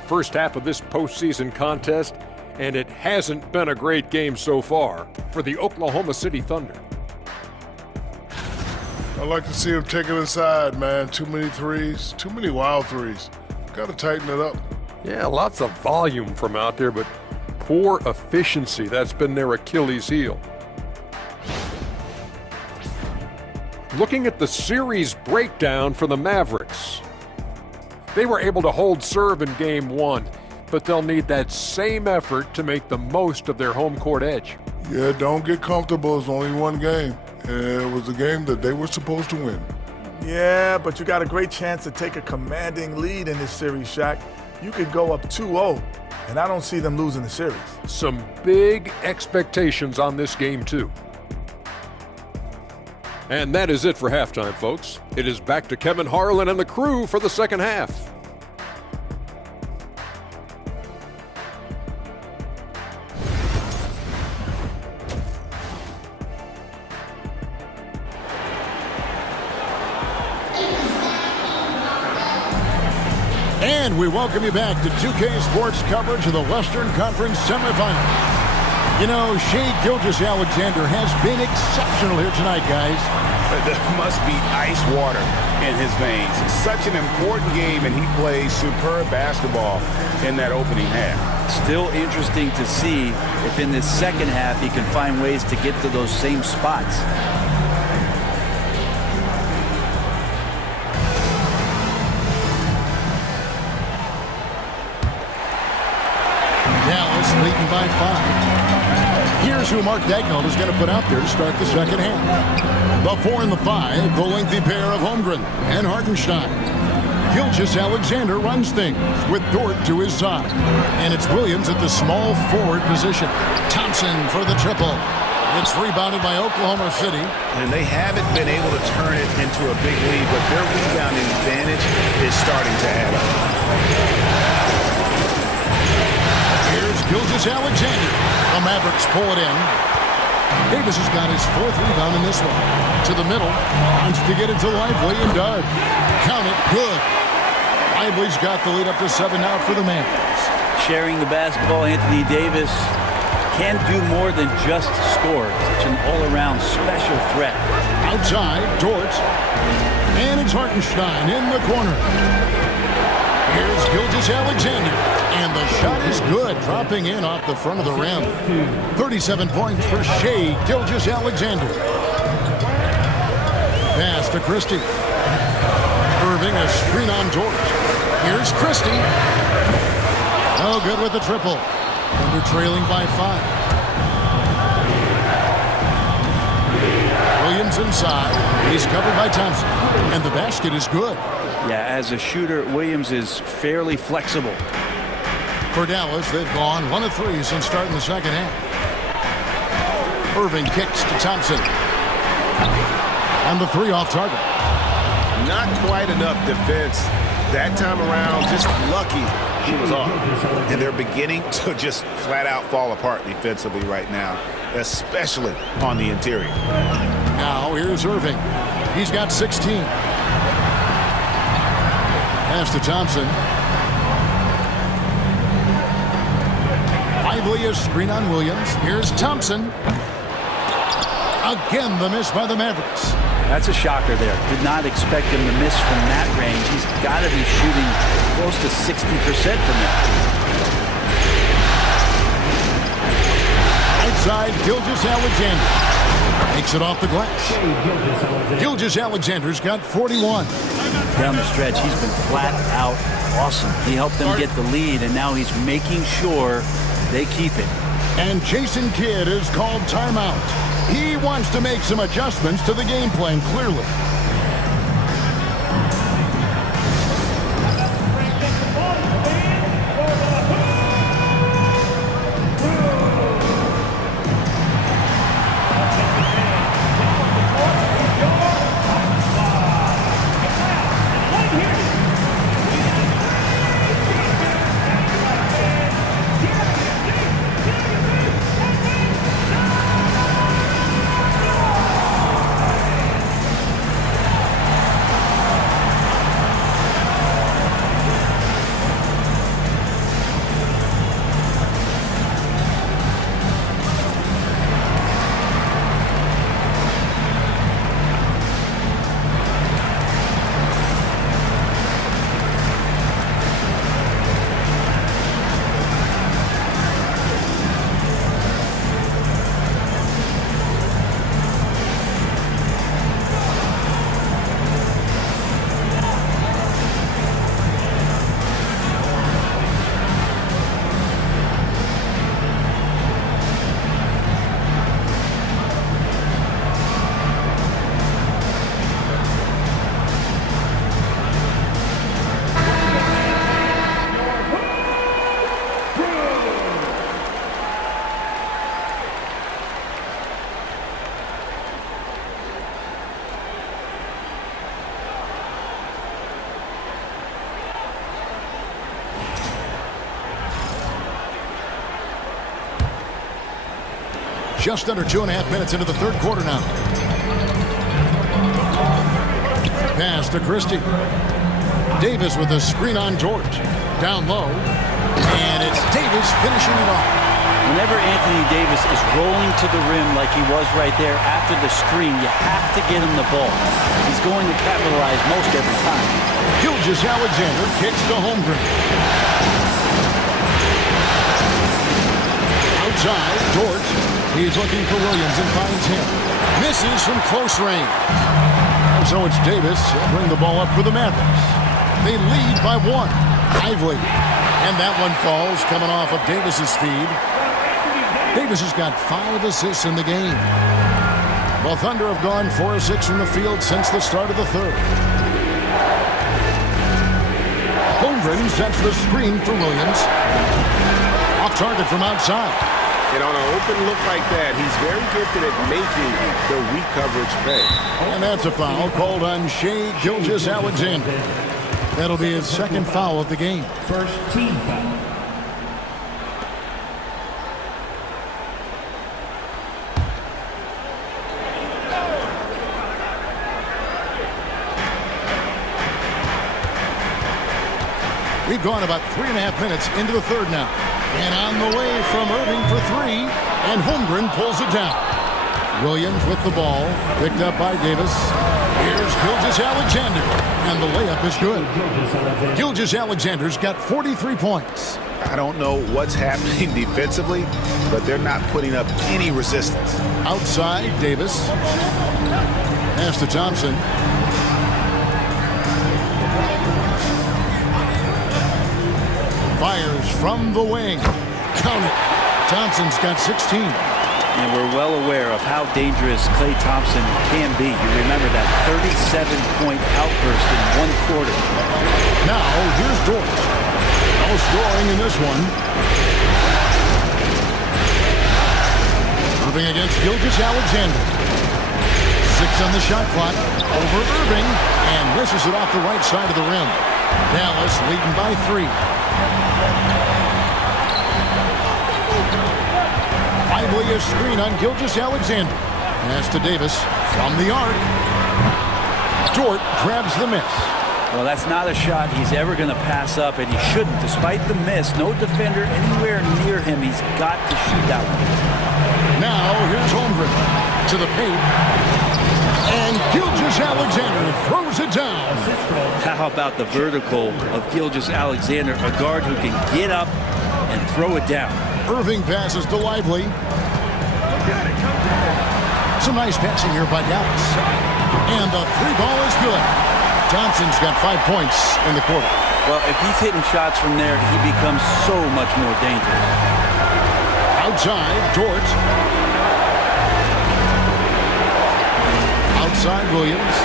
First half of this postseason contest, and it hasn't been a great game so far for the Oklahoma City Thunder. I like to see him take it inside, man. Too many threes, too many wild threes. Got to tighten it up. Yeah, lots of volume from out there, but poor efficiency. That's been their Achilles heel. Looking at the series breakdown for the Mavericks. They were able to hold serve in Game 1, but they'll need that same effort to make the most of their home court edge. Yeah, don't get comfortable. It's only one game. It was a game that they were supposed to win. Yeah, but you got a great chance to take a commanding lead in this series, Shaq. You could go up 2-0, and I don't see them losing the series. Some big expectations on this game, too. And that is it for halftime, folks. It is back to Kevin Harlan and the crew for the second half. And we welcome you back to 2K Sports coverage of the Western Conference Semifinals. You know, Shai Gilgeous-Alexander has been exceptional here tonight, guys. There must be ice water in his veins. Such an important game, and he plays superb basketball in that opening half. Still interesting to see if in this second half he can find ways to get to those same spots. Dallas leading by 5. Here's who Mark Daigneault is going to put out there to start the second half. The 4 and the 5, the lengthy pair of Holmgren and Hartenstein. Gilgeous-Alexander runs things with Dort to his side. And it's Williams at the small forward position. Thompson for the triple. It's rebounded by Oklahoma City. And they haven't been able to turn it into a big lead, but their rebounding advantage is starting to add up. Here's Gilgeous-Alexander. The Mavericks pull it in. Davis has got his 4th rebound in this one. To the middle. Wants to get it to Lively and does. Count it. Good. Lively's got the lead up to 7 now for the Mavericks. Sharing the basketball, Anthony Davis can do more than just score. Such an all-around special threat. Outside, Dort. And it's Hartenstein in the corner. Here's Gilgeous-Alexander. And the shot is good, dropping in off the front of the rim. 37 points for Shai Gilgeous-Alexander. Pass to Christie. Irving, a screen on Dort. Here's Christie. Oh, good with the triple. And they're trailing by 5. Williams inside. He's covered by Thompson. And the basket is good. Yeah, as a shooter, Williams is fairly flexible. For Dallas, they've gone 1 of 3 since starting the second half. Irving kicks to Thompson. And the 3 off target. Not quite enough defense that time around. Just lucky he was off. And they're beginning to just flat out fall apart defensively right now, especially on the interior. Now here's Irving. He's got 16. Pass to Thompson. Lively a screen on Williams. Here's Thompson. Again, the miss by the Mavericks. That's a shocker there. Did not expect him to miss from that range. He's got to be shooting close to 60% from that. Outside, Gilgeous-Alexander. Takes it off the glass. Gilgeous-Alexander's got 41. Down the stretch, he's been flat out awesome. He helped them get the lead, and now he's making sure they keep it. And Jason Kidd is called timeout. He wants to make some adjustments to the game plan, clearly. Just under 2.5 minutes into the third quarter now. Pass to Christie. Davis with a screen on George. Down low. And it's Davis finishing it off. Whenever Anthony Davis is rolling to the rim like he was right there after the screen, you have to get him the ball. He's going to capitalize most every time. Gilgeous-Alexander kicks to Holmgren. Outside, George. He's looking for Williams and finds him. Misses from close range. And so it's Davis. He'll bring the ball up for the Mavericks. They lead by 1. Lively. And that one falls coming off of Davis's feed. Davis has got 5 assists in the game. The Thunder have gone 4 of 6 from the field since the start of the third. Holmgren sets the screen for Williams. Off target from outside. And on an open look like that, he's very gifted at making the weak coverage pay. And that's a foul called on Shai Gilgeous-Alexander. That'll be his second foul of the game. First team foul. We've gone about 3.5 minutes into the third now. And on the way from Irving for 3, and Holmgren pulls it down. Williams with the ball, picked up by Davis. Here's Gilgeous-Alexander, and the layup is good. Gilgeous-Alexander's got 43 points. I don't know what's happening defensively, but they're not putting up any resistance. Outside, Davis. Pass to Thompson. Fires from the wing. Count it. Thompson's got 16. And we're well aware of how dangerous Klay Thompson can be. You remember that 37-point outburst in 1 quarter. Now, here's George. No scoring in this one. Irving against Gilgeous-Alexander. 6 on the shot clock. Over Irving. And misses it off the right side of the rim. Dallas leading by 3. Lively a screen on Gilgeous-Alexander. Pass to Davis from the arc. Dort grabs the miss. Well, that's not a shot he's ever going to pass up, and he shouldn't. Despite the miss, no defender anywhere near him. He's got to shoot that one. Now, here's Holmgren to the paint. And Gilgeous-Alexander throws it down. How about the vertical of Gilgeous-Alexander, a guard who can get up and throw it down. Irving passes to Lively. Some nice passing here by Dallas. And the 3-ball is good. Thompson's got 5 points in the quarter. Well, if he's hitting shots from there, he becomes so much more dangerous. Outside, George. Outside, Williams.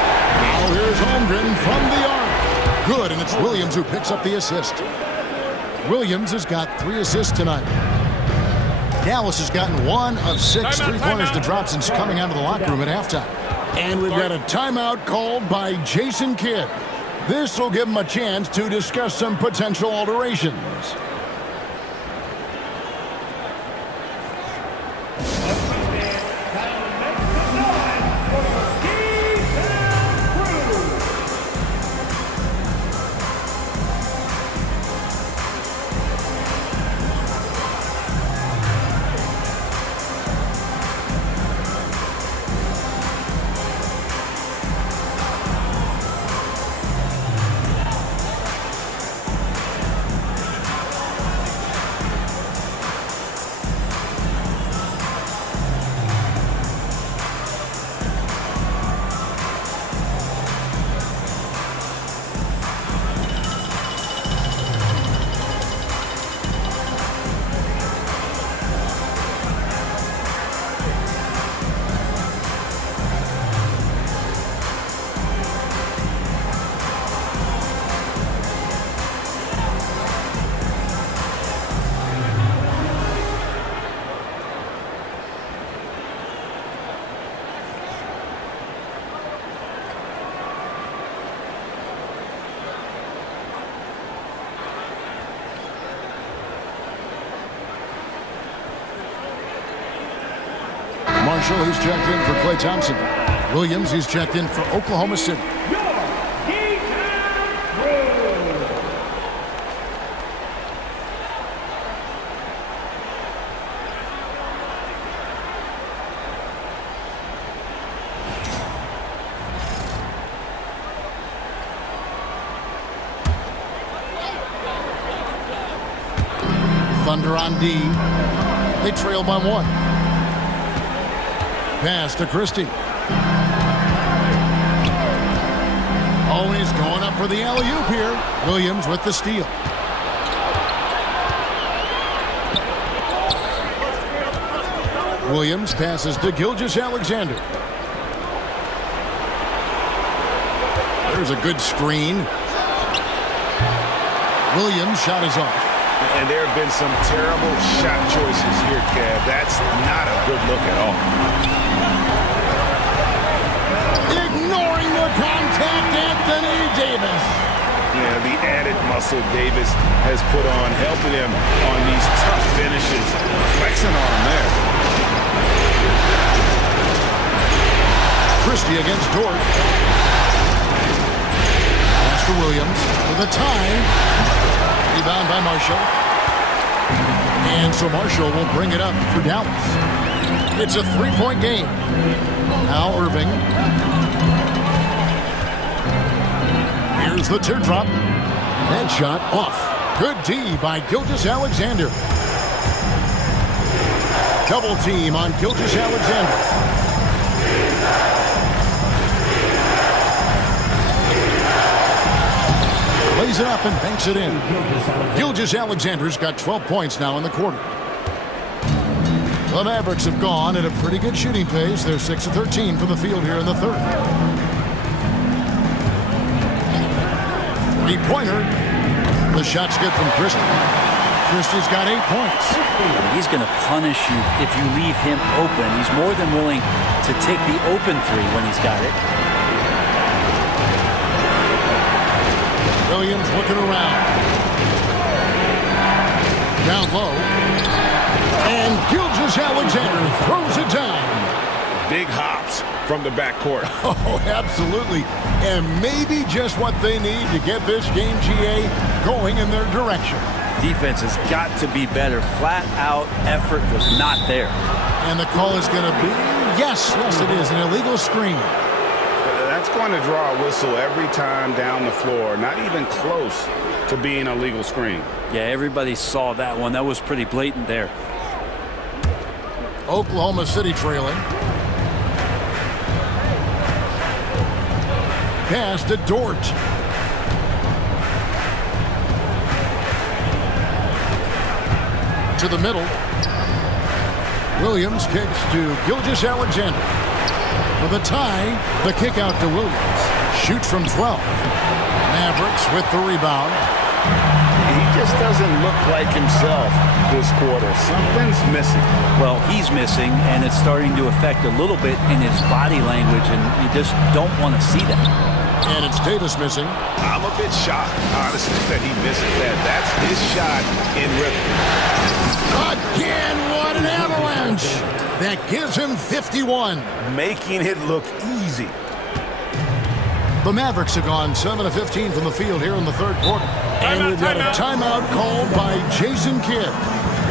Now here's Holmgren from the arc. Good, and it's Williams who picks up the assist. Williams has got 3 assists tonight. Dallas has gotten 1 of 6 3-pointers to drop since coming out of the locker room at halftime. And we've got a timeout called by Jason Kidd. This will give him a chance to discuss some potential alterations. Marshall, he's checked in for Klay Thompson. Williams, he's checked in for Oklahoma City. Thunder on D. They trail by 1. Pass to Christie. Oh, he's going up for the alley-oop here. Williams with the steal. Williams passes to Gilgeous-Alexander. There's a good screen. Williams' shot is off. And there have been some terrible shot choices here, Kev. That's not a good look at all. Ignoring the contact, Anthony Davis. Yeah, the added muscle Davis has put on, helping him on these tough finishes. Flexing on him there. Christie against Dort. Pass to Williams for the tie. Rebound by Marshall. And so Marshall will bring it up for Dallas. It's a 3-point game. Now Irving. Here's the teardrop. That shot off. Good D by Gilgeous-Alexander. Double team on Gilgeous-Alexander. Lays it up and banks it in. Gilgeous-Alexander's got 12 points now in the quarter. The Mavericks have gone at a pretty good shooting pace. They're 6 of 13 from the field here in the third. 3-pointer. The shot's good from Christie. Christie's got 8 points. He's going to punish you if you leave him open. He's more than willing to take the open three when he's got it. Williams looking around. Down low. And Gilgeous-Alexander throws it down. Big hops from the backcourt. Oh, absolutely. And maybe just what they need to get this game, GA, going in their direction. Defense has got to be better. Flat out effort was not there. And the call is going to be, yes, it is, an illegal screen. That's going to draw a whistle every time down the floor. Not even close to being a legal screen. Yeah, everybody saw that one. That was pretty blatant there. Oklahoma City trailing. Pass to Dort. To the middle. Williams kicks to Gilgeous-Alexander. For the tie, the kick out to Williams. Shoots from 12. Mavericks with the rebound. He just doesn't look like himself this quarter. Something's missing. Well, he's missing, and it's starting to affect a little bit in his body language, and you just don't want to see that. And it's Davis missing. I'm a bit shocked, honestly, that he misses that. That's his shot in rhythm. Again, what an avalanche! That gives him 51. Making it look easy. The Mavericks have gone 7 of 15 from the field here in the third quarter. And we've got a timeout called by Jason Kidd.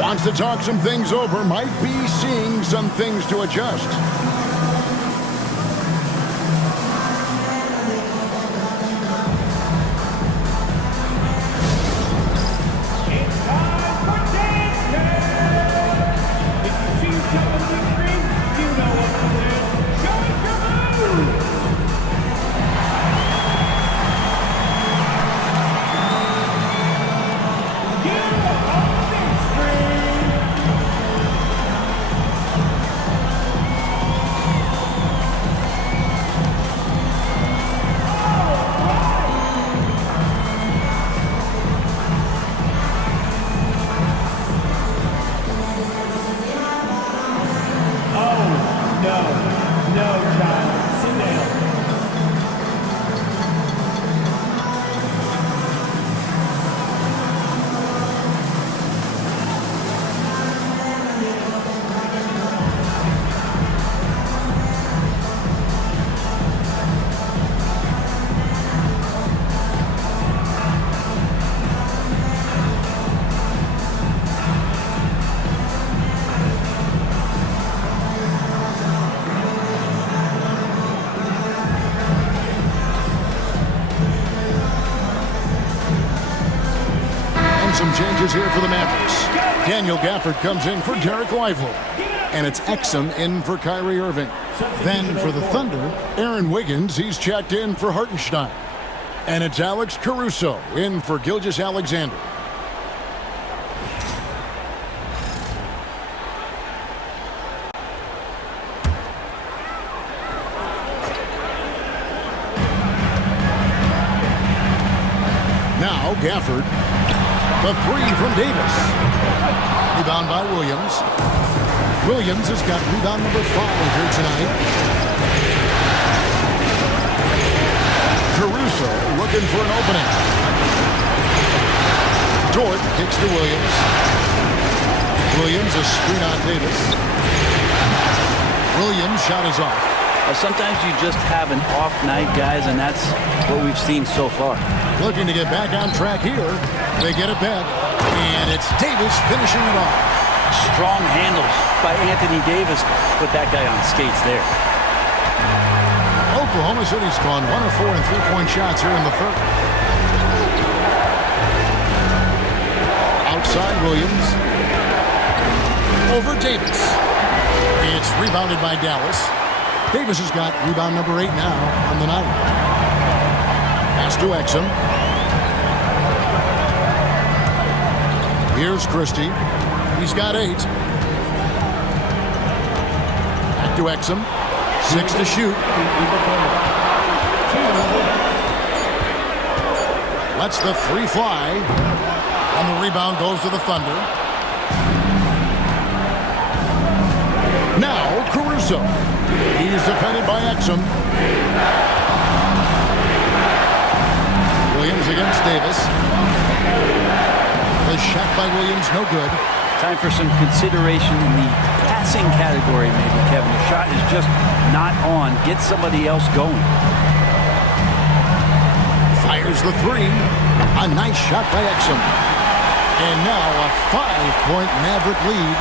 Wants to talk some things over, might be seeing some things to adjust. some changes here for the Mavericks. Daniel Gafford comes in for Derek Lively. And it's Exum in for Kyrie Irving. Then for the Thunder, Aaron Wiggins, he's checked in for Hartenstein. And it's Alex Caruso in for Gilgeous-Alexander. Now Gafford. The three from Davis. Rebound by Williams. Williams has got rebound number 5 here tonight. Caruso looking for an opening. Dort kicks to Williams. Williams a screen on Davis. Williams shot is off. Sometimes you just have an off night, guys, and that's what we've seen so far. Looking to get back on track here. They get it back, and it's Davis finishing it off. Strong handles by Anthony Davis. Put that guy on skates there. Oklahoma City's gone 1 of 4 in three-point shots here in the third. Outside Williams. Over Davis. It's rebounded by Dallas. Davis has got rebound number 8 now on the night. Pass to Exum. Here's Christie. He's got 8. Back to Exum. 6 to shoot. Lets the 3 fly. And the rebound goes to the Thunder. Now Caruso. He's defended by Exum. Williams against Davis. The shot by Williams, no good. Time for some consideration in the passing category, maybe, Kevin. The shot is just not on. Get somebody else going. Fires the 3. A nice shot by Exum. And now a 5-point Maverick lead.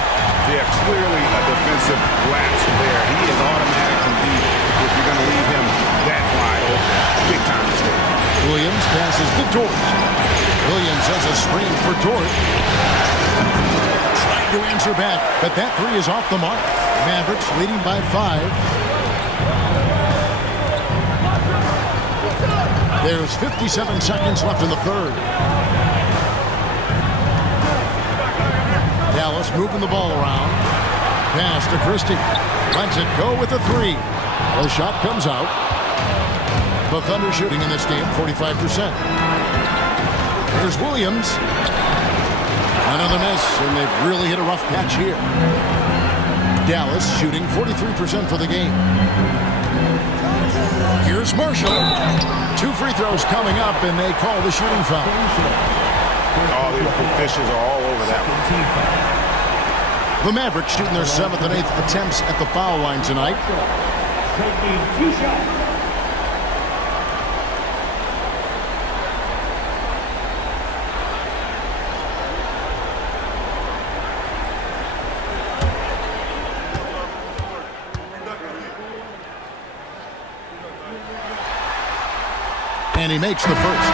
Yeah, clearly a defensive lapse there. He is automatically beat if you're going to leave him that wide open. Big time mistake. Williams passes to Dort. Williams has a screen for Dort. Trying to answer back, but that 3 is off the mark. Mavericks leading by 5. There's 57 seconds left in the third. Dallas moving the ball around. Pass to Christie. Lets it go with the 3. The shot comes out. The Thunder shooting in this game 45%. Here's Williams. Another miss, and they've really hit a rough patch here. Dallas shooting 43% for the game. Here's Marshall. 2 free throws coming up, and they call the shooting foul. All the officials are all over that one. The Mavericks shooting their 7th and 8th attempts at the foul line tonight. Taking 2 shots. And he makes the first.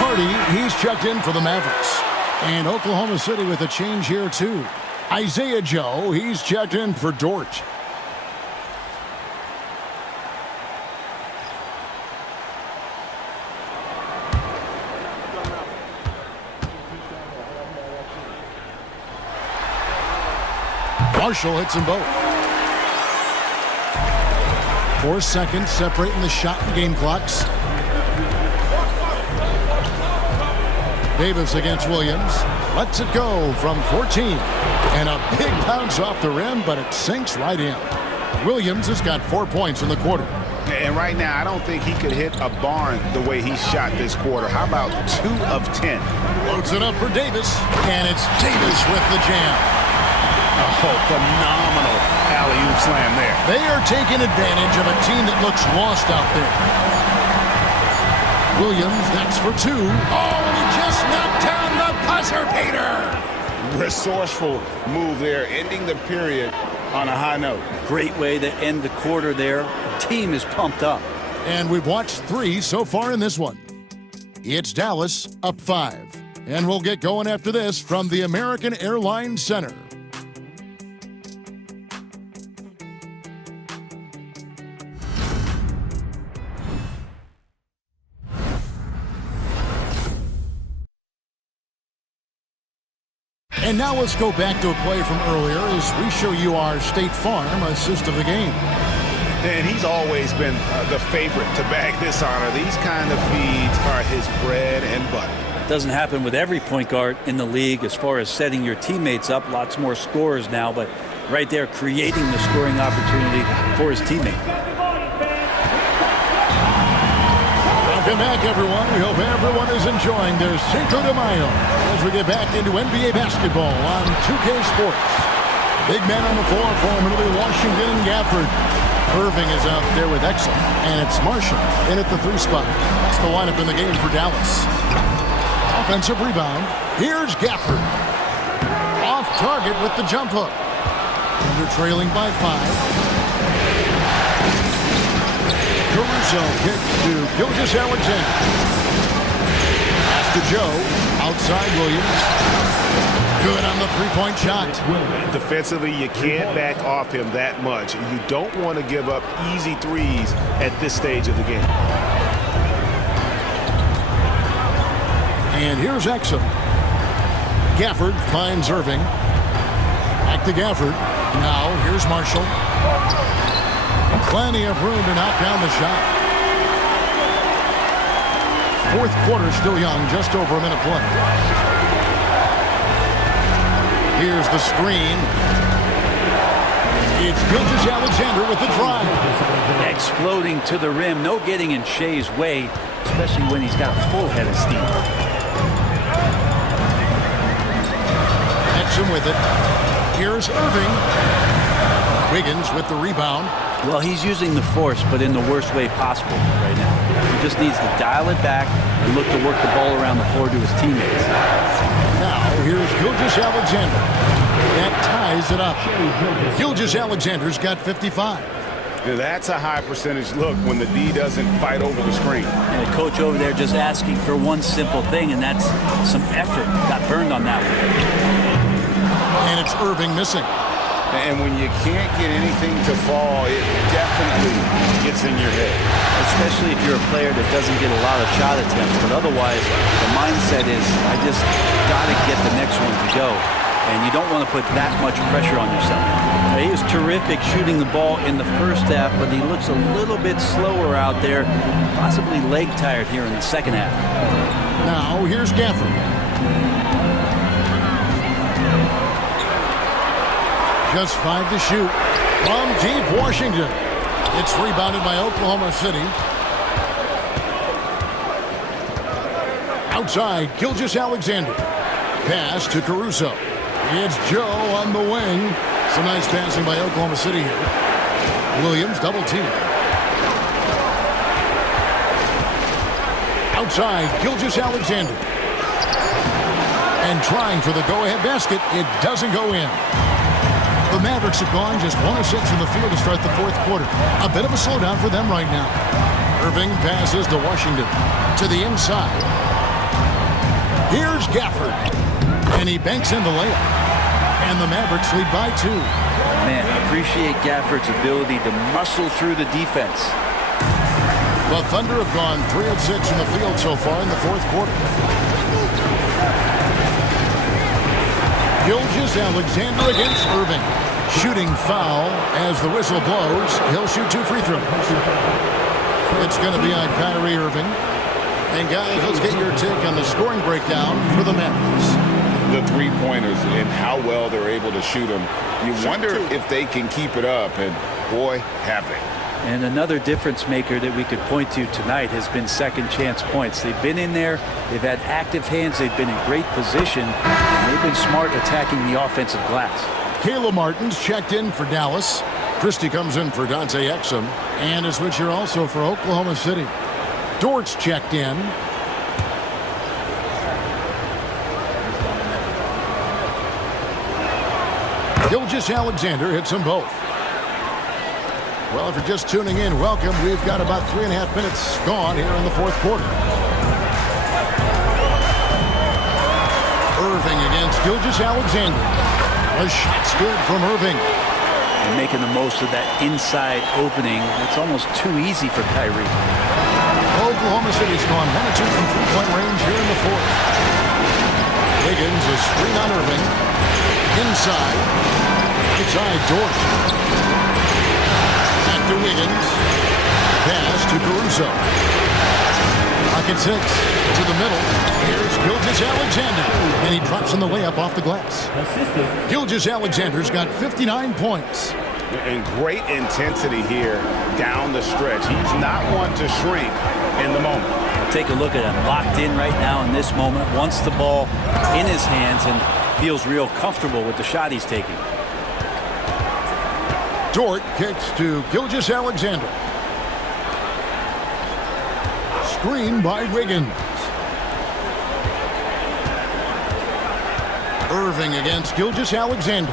Hardy, he's checked in for the Mavericks. And Oklahoma City with a change here, too. Isaiah Joe, he's checked in for Dort. Marshall hits them both. 4 seconds separating the shot and game clocks. Davis against Williams. Lets it go from 14. And a big bounce off the rim, but it sinks right in. Williams has got 4 points in the quarter. And right now, I don't think he could hit a barn the way he shot this quarter. How about 2 of 10? Loads it up for Davis. And it's Davis with the jam. Oh, phenomenal alley-oop slam there. They are taking advantage of a team that looks lost out there. Williams next for 2. Oh, and he just knocked down the buzzer beater. Resourceful move there, ending the period on a high note. Great way to end the quarter there. Team is pumped up. And we've watched 3 so far in this one. It's Dallas up 5. And we'll get going after this from the American Airlines Center. And now let's go back to a play from earlier as we show you our State Farm assist of the game. And he's always been the favorite to bag this honor. These kind of feeds are his bread and butter. Doesn't happen with every point guard in the league as far as setting your teammates up. Lots more scorers now, but right there creating the scoring opportunity for his teammate. Welcome back, everyone. We hope everyone is enjoying their Cinco de Mayo as we get back into NBA basketball on 2K Sports. Big man on the floor formerly Washington and Gafford. Irving is out there with Exum, and it's Marshall in at the 3 spot. That's the lineup in the game for Dallas. Offensive rebound. Here's Gafford. Off target with the jump hook. And they're trailing by 5. Caruso kicks to Gilgeous-Alexander. Pass to Joe. Outside Williams. Good on the three-point shot. Defensively, you can't back off him that much. You don't want to give up easy threes at this stage of the game. And here's Exum. Gafford finds Irving. Back to Gafford. Now here's Marshall. Plenty of room to knock down the shot. Fourth quarter still young, just over a minute play. Here's the screen. It's Gilgeous-Alexander with the drive. Exploding to the rim. No getting in Shea's way, especially when he's got a full head of steam. Exum with it. Here's Irving. Wiggins with the rebound. Well, he's using the force, but in the worst way possible right now. He just needs to dial it back and look to work the ball around the floor to his teammates. Now, here's Gilgeous-Alexander. That ties it up. Gilgeous-Alexander's got 55. That's a high percentage look when the D doesn't fight over the screen. And the coach over there just asking for one simple thing, and that's some effort. Got burned on that one. And it's Irving missing. And when you can't get anything to fall, it definitely gets in your head. Especially if you're a player that doesn't get a lot of shot attempts. But otherwise, the mindset is, I just got to get the next one to go. And you don't want to put that much pressure on yourself. He was terrific shooting the ball in the first half, but he looks a little bit slower out there, possibly leg tired here in the second half. Now, here's Gafford. Just 5 to shoot from deep Washington. It's rebounded by Oklahoma City. Outside, Gilgeous-Alexander. Pass to Caruso. It's Joe on the wing. Some nice passing by Oklahoma City here. Williams double team. Outside, Gilgeous-Alexander. And trying for the go-ahead basket. It doesn't go in. The Mavericks have gone just 1 of 6 from the field to start the fourth quarter. A bit of a slowdown for them right now. Irving passes to Washington. To the inside. Here's Gafford. And he banks in the layup. And the Mavericks lead by 2. Man, I appreciate Gafford's ability to muscle through the defense. The Thunder have gone 3 of 6 from the field so far in the fourth quarter. Gilgeous-Alexander against Irving. Shooting foul as the whistle blows. He'll shoot 2 free throws. It's going to be on Kyrie Irving. And guys, let's get your take on the scoring breakdown for the Mavericks. The three-pointers and how well they're able to shoot them. You wonder if they can keep it up, and boy, have they. And another difference maker that we could point to tonight has been second chance points. They've been in there, they've had active hands, they've been in great position, and they've been smart attacking the offensive glass. Caleb Martin's checked in for Dallas. Christie comes in for Dante Exum. And a switch here also for Oklahoma City. Dort's checked in. Gilgeous-Alexander hits them both. Well, if you're just tuning in, welcome. We've got about 3.5 minutes gone here in the fourth quarter. Gilgeous-Alexander. The shot's good from Irving. And making the most of that inside opening. It's almost too easy for Kyrie. Oklahoma City's gone 1 of 2 from three-point range here in the fourth. Wiggins, a screen on Irving. Inside. Inside Dort. Back to Wiggins. Pass to Caruso. Pocket 6 to the middle. Here's Gilgeous-Alexander. And he drops in the layup off the glass. Gilgeous-Alexander's got 59 points. And great intensity here down the stretch. He's not one to shrink in the moment. Take a look at him, locked in right now in this moment, wants the ball in his hands and feels real comfortable with the shot he's taking. Dort kicks to Gilgeous-Alexander. Screen by Wiggins. Irving against Gilgeous-Alexander.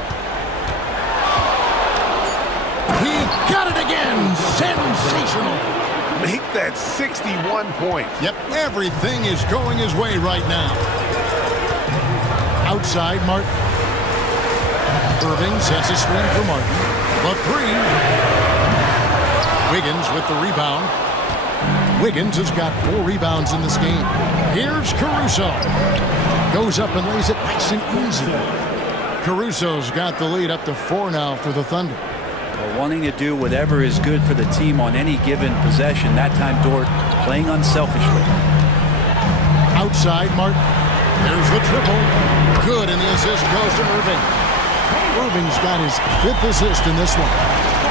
He got it again! Sensational! Make that 61 points. Yep, everything is going his way right now. Outside, Martin. Irving sets a screen for Martin. The three. Wiggins with the rebound. Wiggins has got 4 rebounds in this game. Here's Caruso. Goes up and lays it nice and easy. Caruso's got the lead up to 4 now for the Thunder. Well, wanting to do whatever is good for the team on any given possession. That time, Dort playing unselfishly. Outside, Martin. There's the triple. Good, and the assist goes to Irving. Irving's got his 5th assist in this one.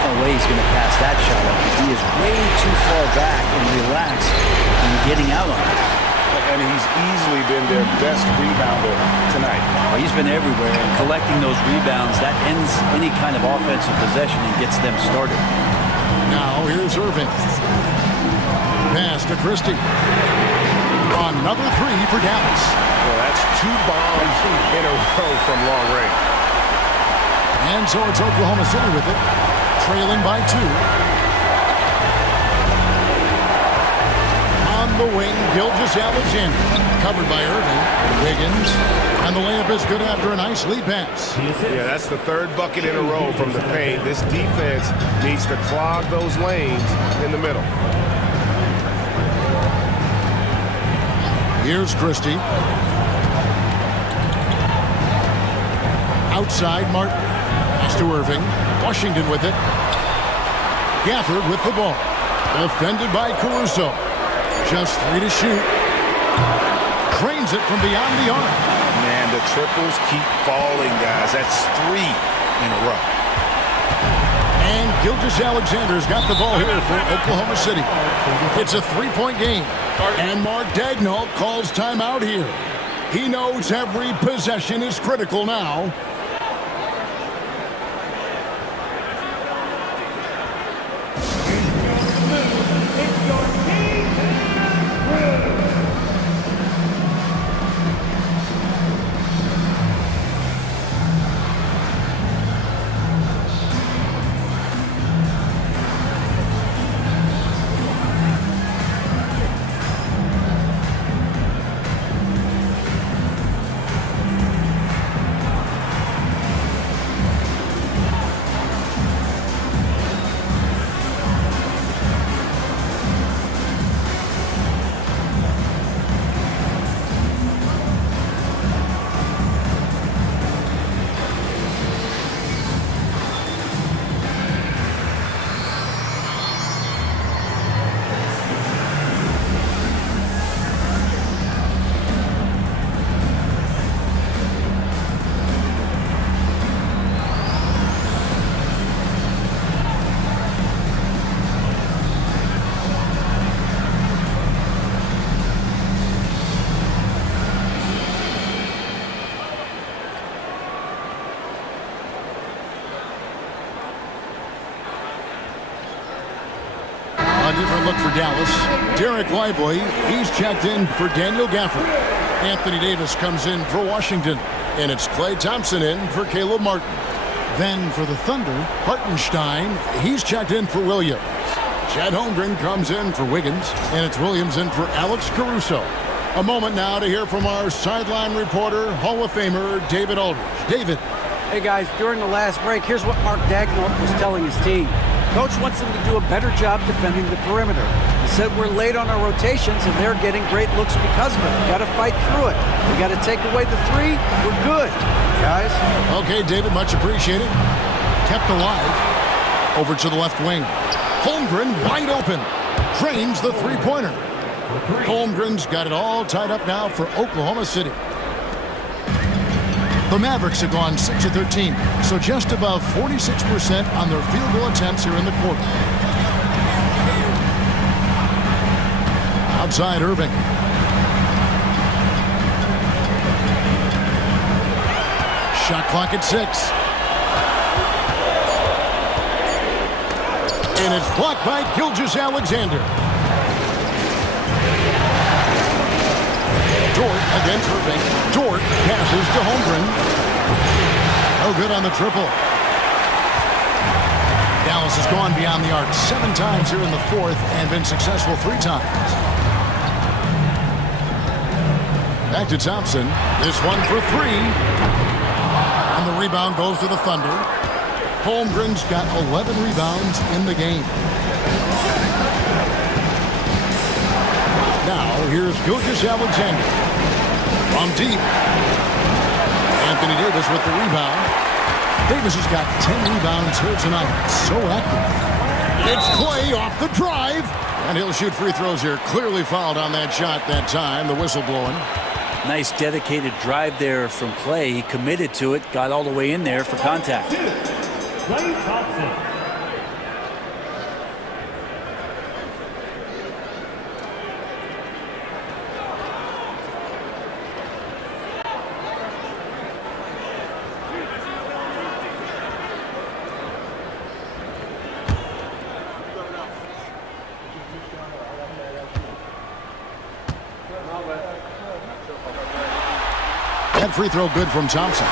No way he's going to pass that shot up. He is way too far back and relaxed and getting out on it. And he's easily been their best rebounder tonight. Well, he's been everywhere, and collecting those rebounds, that ends any kind of offensive possession and gets them started. Now here's Irving. Pass to Christie. Another 3 for Dallas. Well, that's 2 bombs in a row from long range. And so it's Oklahoma City with it, trailing by 2. On the wing, Gilgeous-Alexander, covered by Irving. Wiggins, and the layup is good after a nice lead pass. Yeah, that's the 3rd bucket in a row from the paint. This defense needs to clog those lanes in the middle. Here's Christie. Outside, Martin. Pass to Irving. Washington with it. Gafford with the ball. Defended by Caruso. Just 3 to shoot. Cranes it from beyond the arc. Man, the triples keep falling, guys. That's 3 in a row. And Gilgeous-Alexander's got the ball here for Oklahoma City. It's a 3-point game. And Mark Daigneault calls timeout here. He knows every possession is critical now. Different look for Dallas. Derek Lively, he's checked in for Daniel Gafford. Anthony Davis comes in for Washington. And it's Klay Thompson in for Caleb Martin. Then for the Thunder, Hartenstein, he's checked in for Williams. Chad Holmgren comes in for Wiggins. And it's Williams in for Alex Caruso. A moment now to hear from our sideline reporter, Hall of Famer David Aldridge. David. Hey guys, during the last break, here's what Mark Dagnall was telling his team. Coach wants them to do a better job defending the perimeter. He said we're late on our rotations and they're getting great looks because of it. We got to fight through it. We got to take away the three. We're good, guys. Okay, David, much appreciated. Kept alive. Over to the left wing. Holmgren wide open. Drains the three-pointer. Holmgren's got it all tied up now for Oklahoma City. The Mavericks have gone 6 of 13, so just above 46% on their field goal attempts here in the quarter. Outside Irving. Shot clock at 6. And it's blocked by Gilgeous-Alexander. Dort against Irving. Dort passes to Holmgren. No good on the triple. Dallas has gone beyond the arc 7 times here in the fourth and been successful 3 times. Back to Thompson. This one for 3. And the rebound goes to the Thunder. Holmgren's got 11 rebounds in the game. Now, here's Gilgeous-Alexander. From deep. Anthony Davis with the rebound. Davis has got 10 rebounds here tonight. So active. It's Clay off the drive. And he'll shoot free throws here. Clearly fouled on that shot that time. The whistle blowing. Nice dedicated drive there from Clay. He committed to it. Got all the way in there for contact. Clay Thompson. That free throw good from Thompson.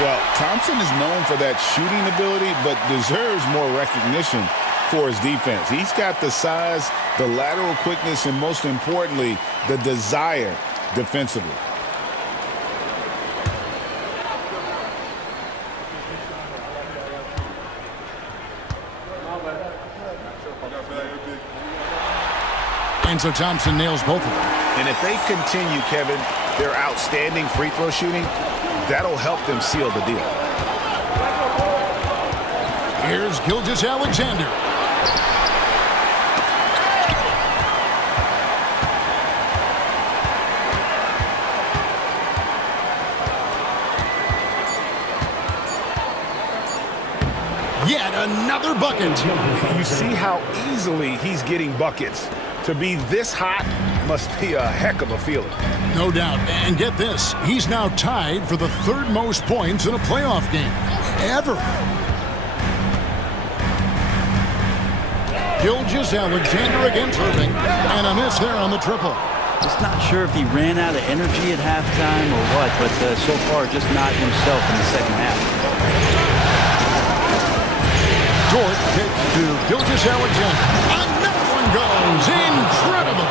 Well, Thompson is known for that shooting ability, but deserves more recognition for his defense. He's got the size, the lateral quickness, and most importantly, the desire defensively. And so Thompson nails both of them. And if they continue, Kevin, their outstanding free throw shooting, that'll help them seal the deal. Here's Gilgeous-Alexander. Yet another bucket. You see how easily he's getting buckets. To be this hot must be a heck of a feeling. No doubt. And get this, he's now tied for the 3rd most points in a playoff game ever. Gilgeous-Alexander against Irving, and a miss there on the triple. Just not sure if he ran out of energy at halftime or what, but so far just not himself in the second half. Dort kicks to Gilgeous-Alexander. Another one goes. Incredible.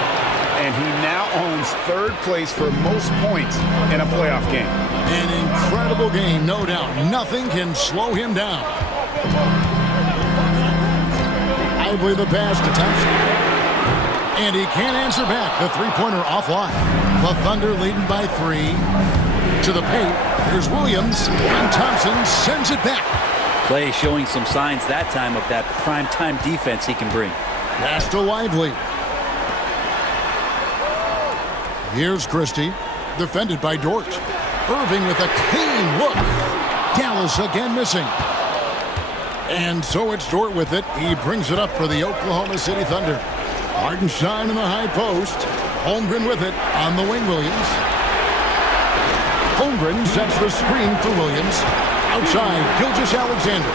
And he now owns 3rd place for most points in a playoff game. An incredible game, no doubt. Nothing can slow him down. I believe the pass to Thompson. And he can't answer back. The three-pointer offline. The Thunder leading by 3. To the paint. Here's Williams. And Thompson sends it back. Clay showing some signs that time of that prime-time defense he can bring. Pass to Lively. Here's Christie, defended by Dort. Irving with a clean look. Dallas again missing. And so it's Dort with it. He brings it up for the Oklahoma City Thunder. Hartenstein in the high post. Holmgren with it on the wing, Williams. Holmgren sets the screen for Williams. Outside, Gilgeous-Alexander.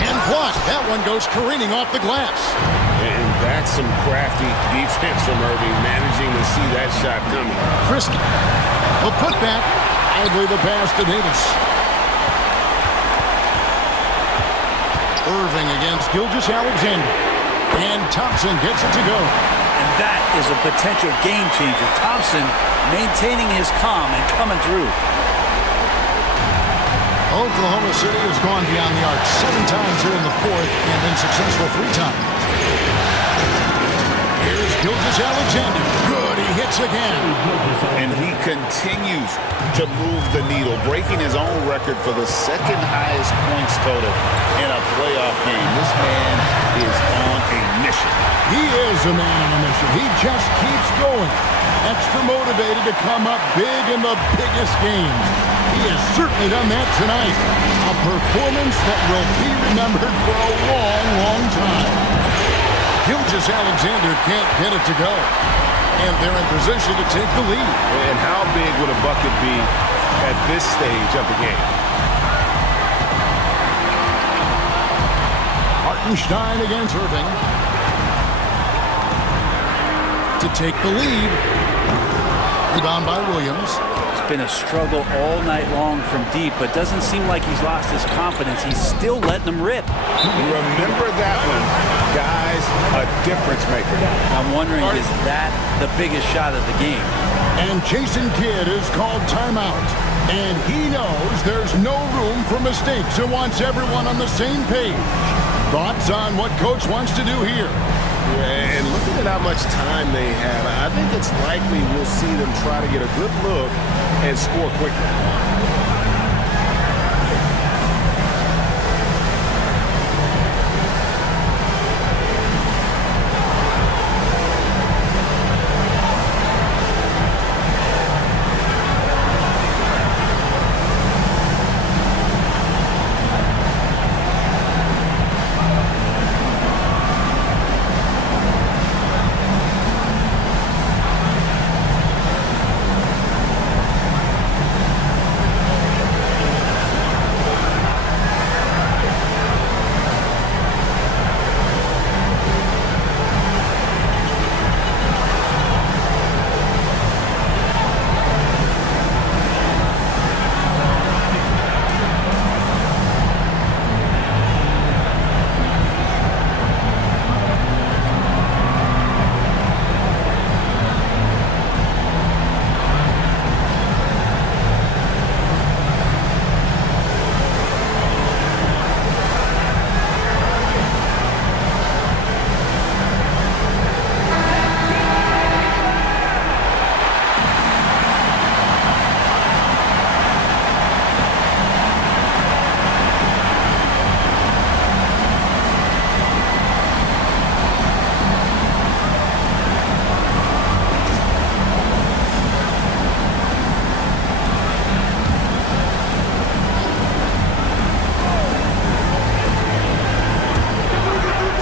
And blocked. That one goes careening off the glass. And that's some crafty defense from Irving, managing to see that shot coming. Christie. A putback. I believe the pass to Davis. Irving against Gilgeous-Alexander. And Thompson gets it to go. And that is a potential game changer. Thompson maintaining his calm and coming through. Oklahoma City has gone beyond the arc 7 times here in the fourth and been successful 3 times. Here's Gilgeous-Alexander. Good, he hits again. And he continues to move the needle, breaking his own record for the second highest points total in a playoff game. This man is on a mission. He is a man on a mission. He just keeps going. Extra motivated to come up big in the biggest games. He has certainly done that tonight. A performance that will be remembered for a long, long time. Gilgeous-Alexander can't get it to go. And they're in position to take the lead. And how big would a bucket be at this stage of the game? Hartenstein against Irving. To take the lead. Rebound by Williams. It's been a struggle all night long from deep, but doesn't seem like he's lost his confidence. He's still letting them rip. Remember that one, guys, a difference maker. I'm wondering, is that the biggest shot of the game? And Jason Kidd is called timeout. And he knows there's no room for mistakes and wants everyone on the same page. Thoughts on what Coach wants to do here? Yeah, and looking at how much time they have, I think it's likely we'll see them try to get a good look and score quickly.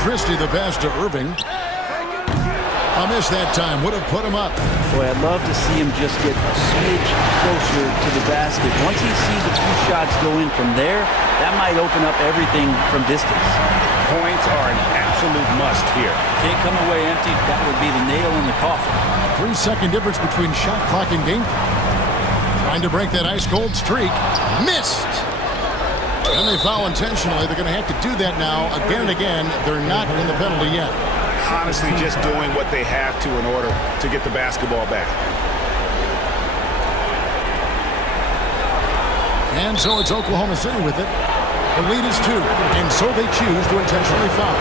Christie the pass to Irving. A miss that time would have put him up. Boy, I'd love to see him just get a smidge closer to the basket. Once he sees a few shots go in from there, that might open up everything from distance. Points are an absolute must here. Can't come away empty. That would be the nail in the coffin. 3-second difference between shot clock and game clock. Trying to break that ice-cold streak. Missed! And they foul intentionally. They're going to have to do that now again and again. They're not in the penalty yet. Honestly, just doing what they have to in order to get the basketball back. And so it's Oklahoma City with it. The lead is 2, and so they choose to intentionally foul.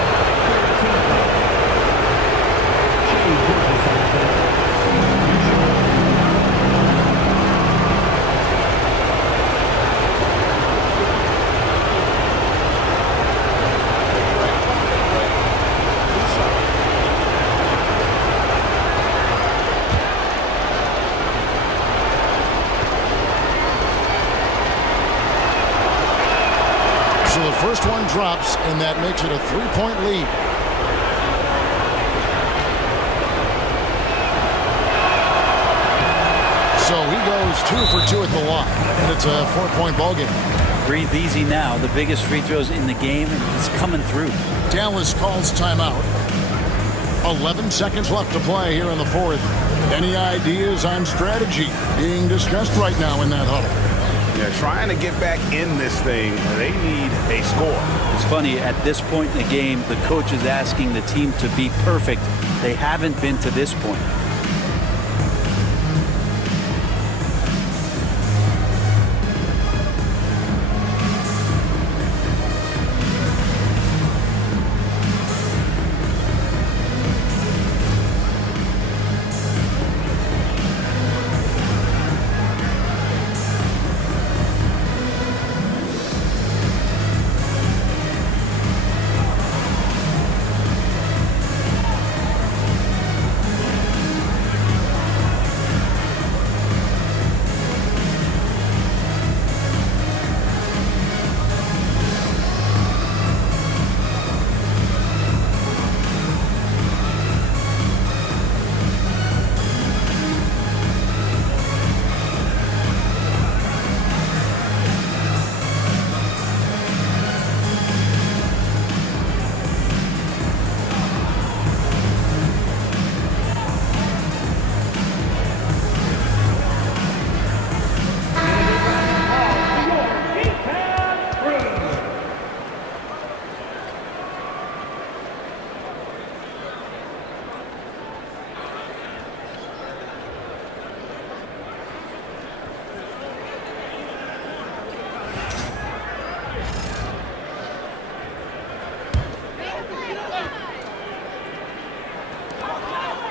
So the first one drops, and that makes it a 3-point lead. So he goes 2 for 2 at the line, and it's a 4-point ball game. Breathe easy now. The biggest free throws in the game, and it's coming through. Dallas calls timeout. 11 seconds left to play here in the fourth. Any ideas on strategy being discussed right now in that huddle? They're trying to get back in this thing. They need a score. It's funny, at this point in the game, the coach is asking the team to be perfect. They haven't been to this point.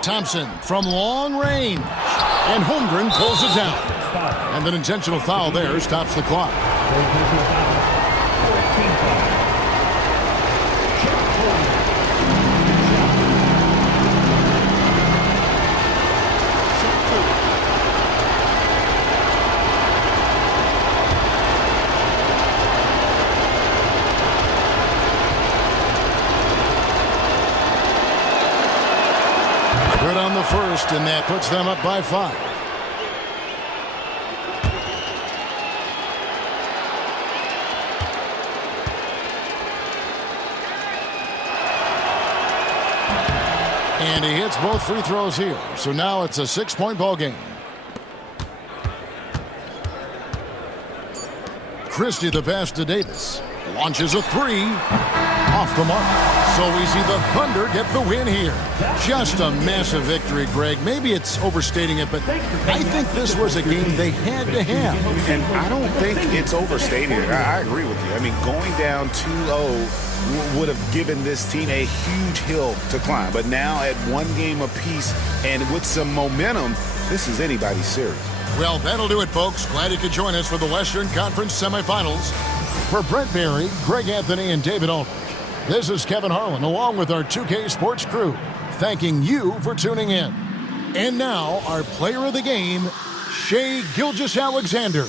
Thompson from long range. And Holmgren pulls it down. And an intentional foul there stops the clock. Good on the first, and that puts them up by 5. And he hits both free throws here. So now it's a 6-point ball game. Christie the pass to Davis. Launches a 3. Off the mark. So we see the Thunder get the win here. Just a massive victory, Greg. Maybe it's overstating it, but I think this was a game they had to have. And I don't think it's overstating it. I agree with you. I mean, going down 2-0 would have given this team a huge hill to climb. But now at 1 game apiece and with some momentum, this is anybody's series. Well, that'll do it, folks. Glad you could join us for the Western Conference Semifinals. For Brent Barry, Greg Anthony, and David Aldridge, this is Kevin Harlan along with our 2K Sports crew, thanking you for tuning in. And now, our player of the game, Shai Gilgeous-Alexander.